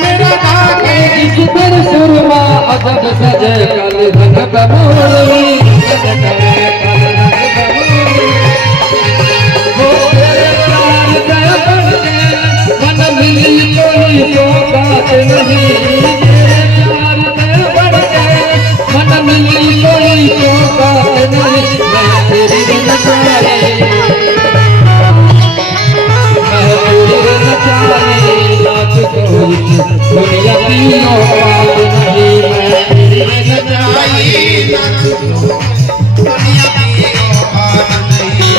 मेरा धागे, किसी पर सुरमा अजब सजे काले रंग का मोरी, काले रंग का मोरी, वो तेरे प्यार दया करके मन मिली कोई तो बात नहीं, मन मिली कोई तो बात नहीं, मैं तेरी नचारी, मैं तेरी नचारी, नाच कोई दुनिया तीनों बात नहीं, मैं तेरी नचारी, नाच दुनिया तीनों बात नहीं,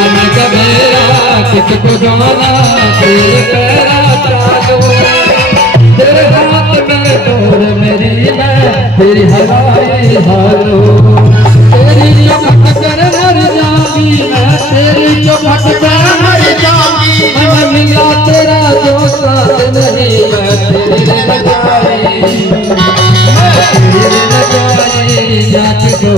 मन का मेरा किसको जाना तेरे पैरा तेरे हाथ में डोर मेरी मैं तेरी हवाई हालो तेरी चौखट कर मर जाऊंगी मैं तेरी चौखट कर मर जाऊंगी मन मिला तेरा जो साथ नहीं मैं तेरी लगाई जात को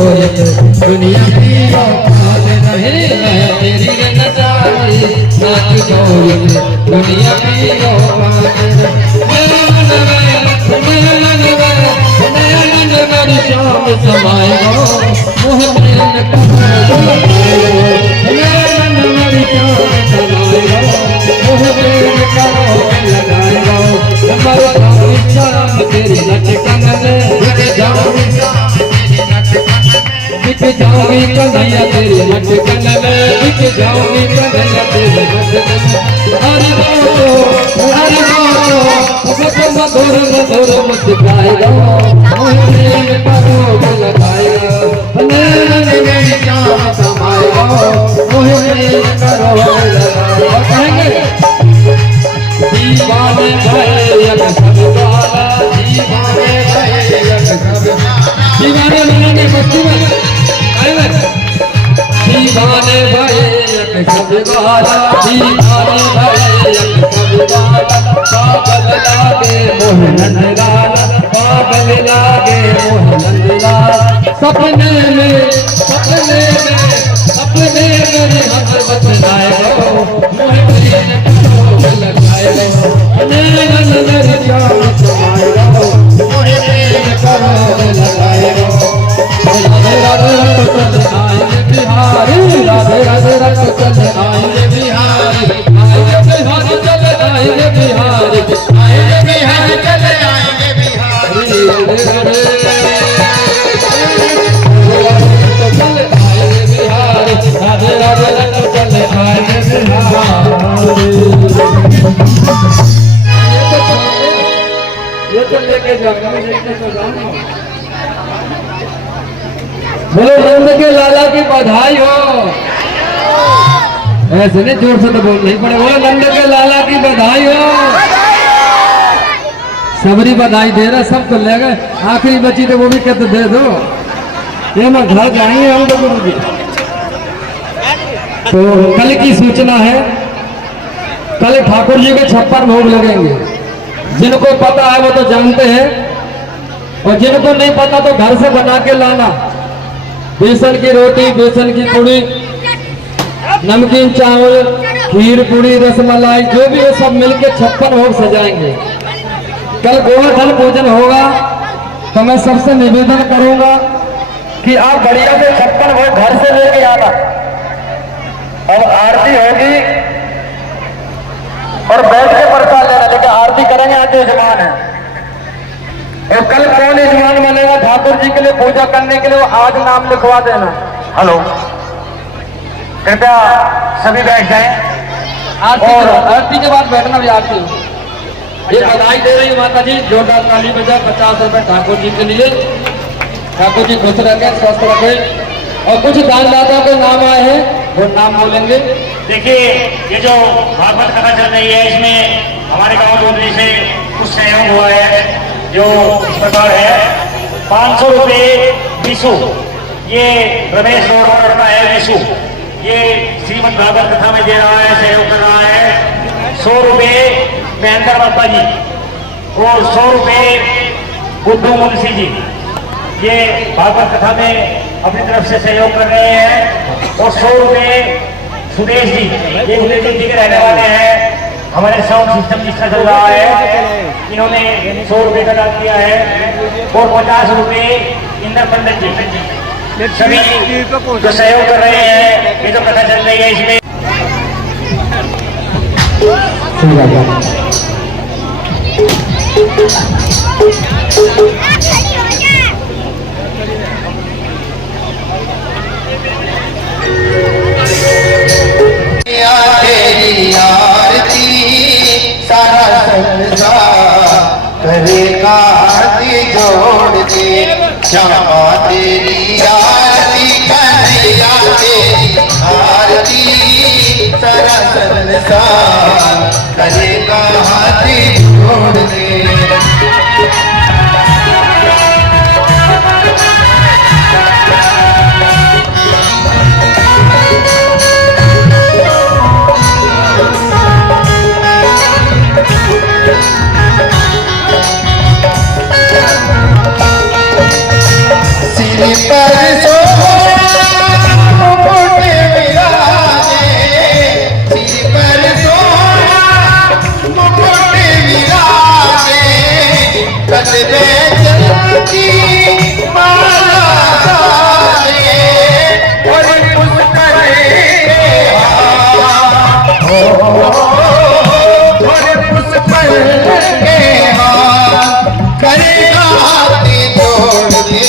दुनिया की औकात नहीं मैं तेरी लगाई जात को दुनिया की औकात मेरी शाम समाएगा मोह प्रेम मेरी शाम समाएगा मोह प्रेम करो लगाएगा हमारी शाम तेरी लटकन में बिक जाऊंगी कन्हैया तेरी लटकन में बिक जाऊंगी कन्हैया तेरी लटकन में हरि बोलो मधुर मधुर मुस्काएगा मोह प्रेम करो लगाएगा मेरी शाम समाएगा मोह प्रेम करो लगाएगा कहेंगे दीवाने भैया सब वाला दीवाने भैया सब दीवाने बनेंगे मस्ती में दीवाने भैया सब वाला दीवाने भैया सब वाला पागल लागे मोहन लाल पागल लागे मोहन लाल सपने में मेरे हाथ बचनाएगा मोह प्रेम करो लगाएगा मेरी जान समाएगा मोह प्रेम करो लगाएगा राधे राधे रक्त चल आएंगे बिहारी राधे राधे रक्त चल आएंगे बिहारी आएंगे बिहारी चल आएंगे बिहारी आएंगे बिहारी चल आएंगे बिहारी राधे राधे राधे रक्त चल आएंगे बिहारी ये तो लेके जाऊंगा लेके तो जाऊंगा बोलो नंद के लाला की बधाई हो ऐसे नहीं जोर से तो बोल नहीं पड़े बोलो नंद के लाला की बधाई हो सबरी बधाई दे रहा सब तो ले गए आखिरी बची तो वो भी कहते दे दो ये मैं घर जाएंगे हम लोग गुरु तो कल की सूचना है कल ठाकुर जी के 56 भोग लगेंगे जिनको पता है वो तो जानते हैं और जिनको नहीं पता तो घर से बना के लाना बेसन की रोटी बेसन की पूड़ी नमकीन चावल खीर पूड़ी रसमलाई जो भी है सब मिलके 56 भोग सजाएंगे कल गोवर्धन पूजन होगा तो मैं सबसे निवेदन करूंगा कि आप बढ़िया से 56 भोग घर से लेके आना अब आरती होगी और बैठ के प्रसाद लेना लेकिन आरती करेंगे आज यजमान है और कल कौन यजमान बनेगा ठाकुर जी के लिए पूजा करने के लिए वो आज नाम लिखवा देना। हेलो कृपया सभी बैठ जाएं और आरती के बाद बैठना भी आरती ये बधाई दे रही माता जी जोरदार ताली बजा 50 रुपए ठाकुर जी के लिए ठाकुर जी खुश रखे स्वस्थ रखे और कुछ दानदाता के नाम आए हैं वो नाम बोलेंगे। देखिए ये जो भागवत कथा चल रही है इसमें हमारे गांव दूधली से कुछ सहयोग हुआ है जो इस प्रकार है 500 रुपये विशु ये रमेश रोड का है विशु ये श्रीमद भागवत कथा में दे रहा है सहयोग कर रहा है 100 रुपये महेंद्र बाबा जी और 100 रुपये गुड्डू मुंशी जी ये भागवत कथा में अपनी तरफ से सहयोग कर रहे हैं और 100 रुपये सुदेश जी ये उदयपुर जी के रहने वाले हैं हमारे साउंड सिस्टम जिसका चल रहा है इन्होंने 100 रुपये का दान किया है और 50 रुपये इंद्र पंडित जी सभी जो सहयोग कर रहे हैं ये जो कथा चल रही है इसमें तेरी आरती सारा संसार करेगा आरती जोड़ के श्यामा तेरी आरती कन्हैया तेरी आरती सारा संसार करेगा आरती जोड़ दे। सिर पर सोना मुकुट विराजे, सिर पर सोना मुकुट विराजे, कदमे चंदी माला डाले, और पुष्प के हाथ, और पुष्प के हाथ, करेगा हाथ जोड़ दे।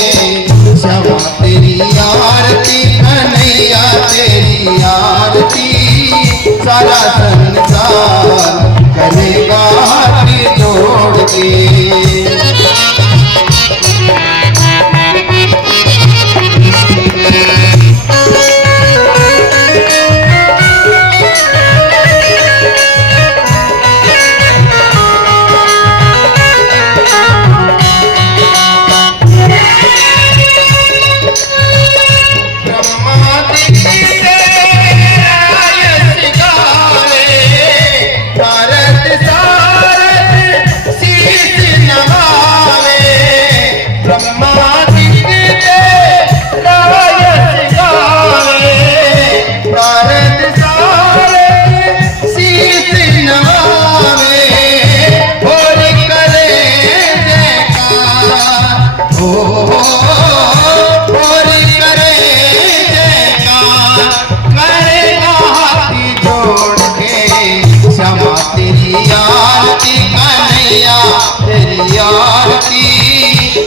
क्षमा तेरी आरती कन्हैया तेरी आरती, सारा संसार करेगा हाथ जोड़ के।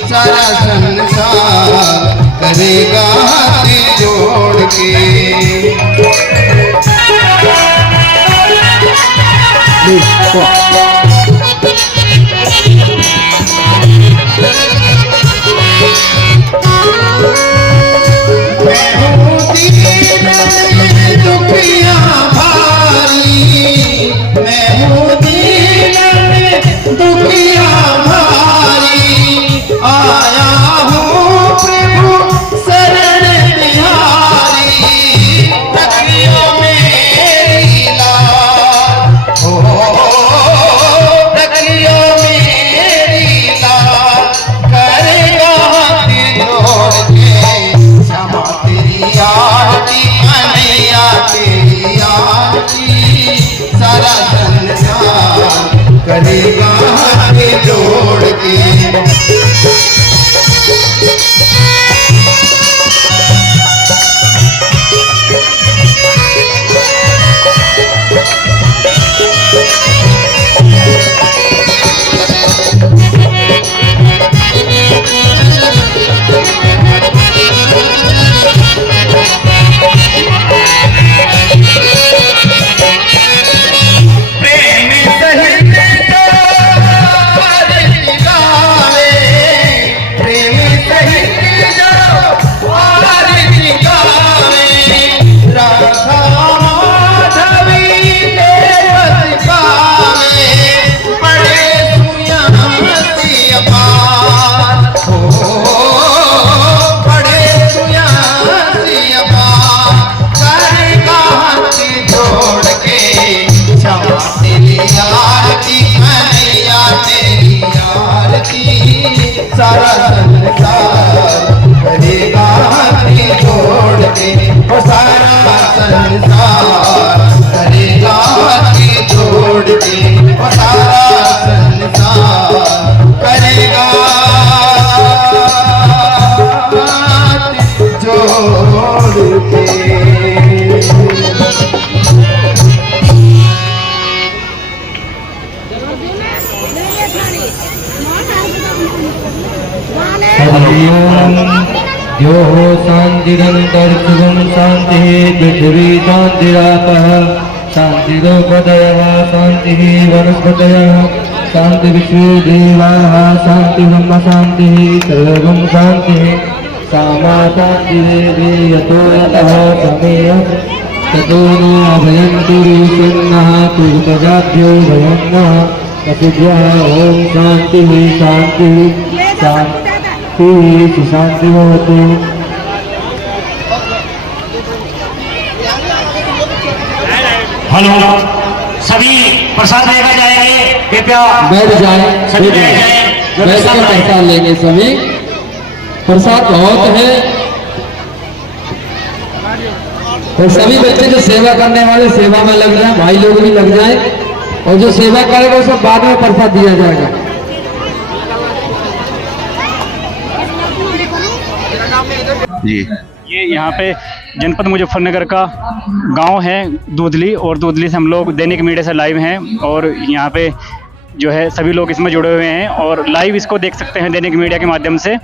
सारा संसार करेगा हाथ जोड़ के। मैं हूँ दीन में दुखिया भारी, मैं हूँ दीन में दुखिया भारी, आया हूँ प्रभु शरण तिहारी, रखियो मेरी लाज, रखियो मेरी लाज, करेगा हाथ जोड़ के। क्षमा तेरी आरती कन्हैया तेरी आरती, सारा संसार करेगा हाथ जोड़ के। प्रेम सहित सारा संसार करेगा हाथ जोड़ के, वो सारा संसार करेगा हाथ जोड़ के, वो सारा संसार करेगा हाथ जोड़ के। यो हो शांतिरंतर सुगम शांति पृथ्वी शांतिरापः शांतिरोपदयः शांति वनस्पतयः शांति विश्वेदेवाः शांति ब्रह्म शांति सर्वं शांति सामा शांति यतो यतः समेयं ततो नो अभयं तुरुषिन्नः कुरुपजाभ्यो भयं नः प्रसिद्ध्या ओम शांति शांति शांति शांति भवतु। हेलो, सभी प्रसाद लेकर जाएंगे, कृपया बैठ जाए, सभी बैठ जाएं। बैठ कर प्रसाद लेंगे सभी। प्रसाद बहुत है और सभी बच्चे जो सेवा करने वाले सेवा में लग जाए, भाई लोग भी लग जाए, और जो सेवा करेगा उसे बाद में प्रसाद दिया जाएगा। जी ये यहाँ पे जनपद मुजफ्फरनगर का गांव है दूधली, और दूधली से हम लोग दैनिक मीडिया से लाइव हैं, और यहाँ पे जो है सभी लोग इसमें जुड़े हुए हैं और लाइव इसको देख सकते हैं दैनिक मीडिया के माध्यम से।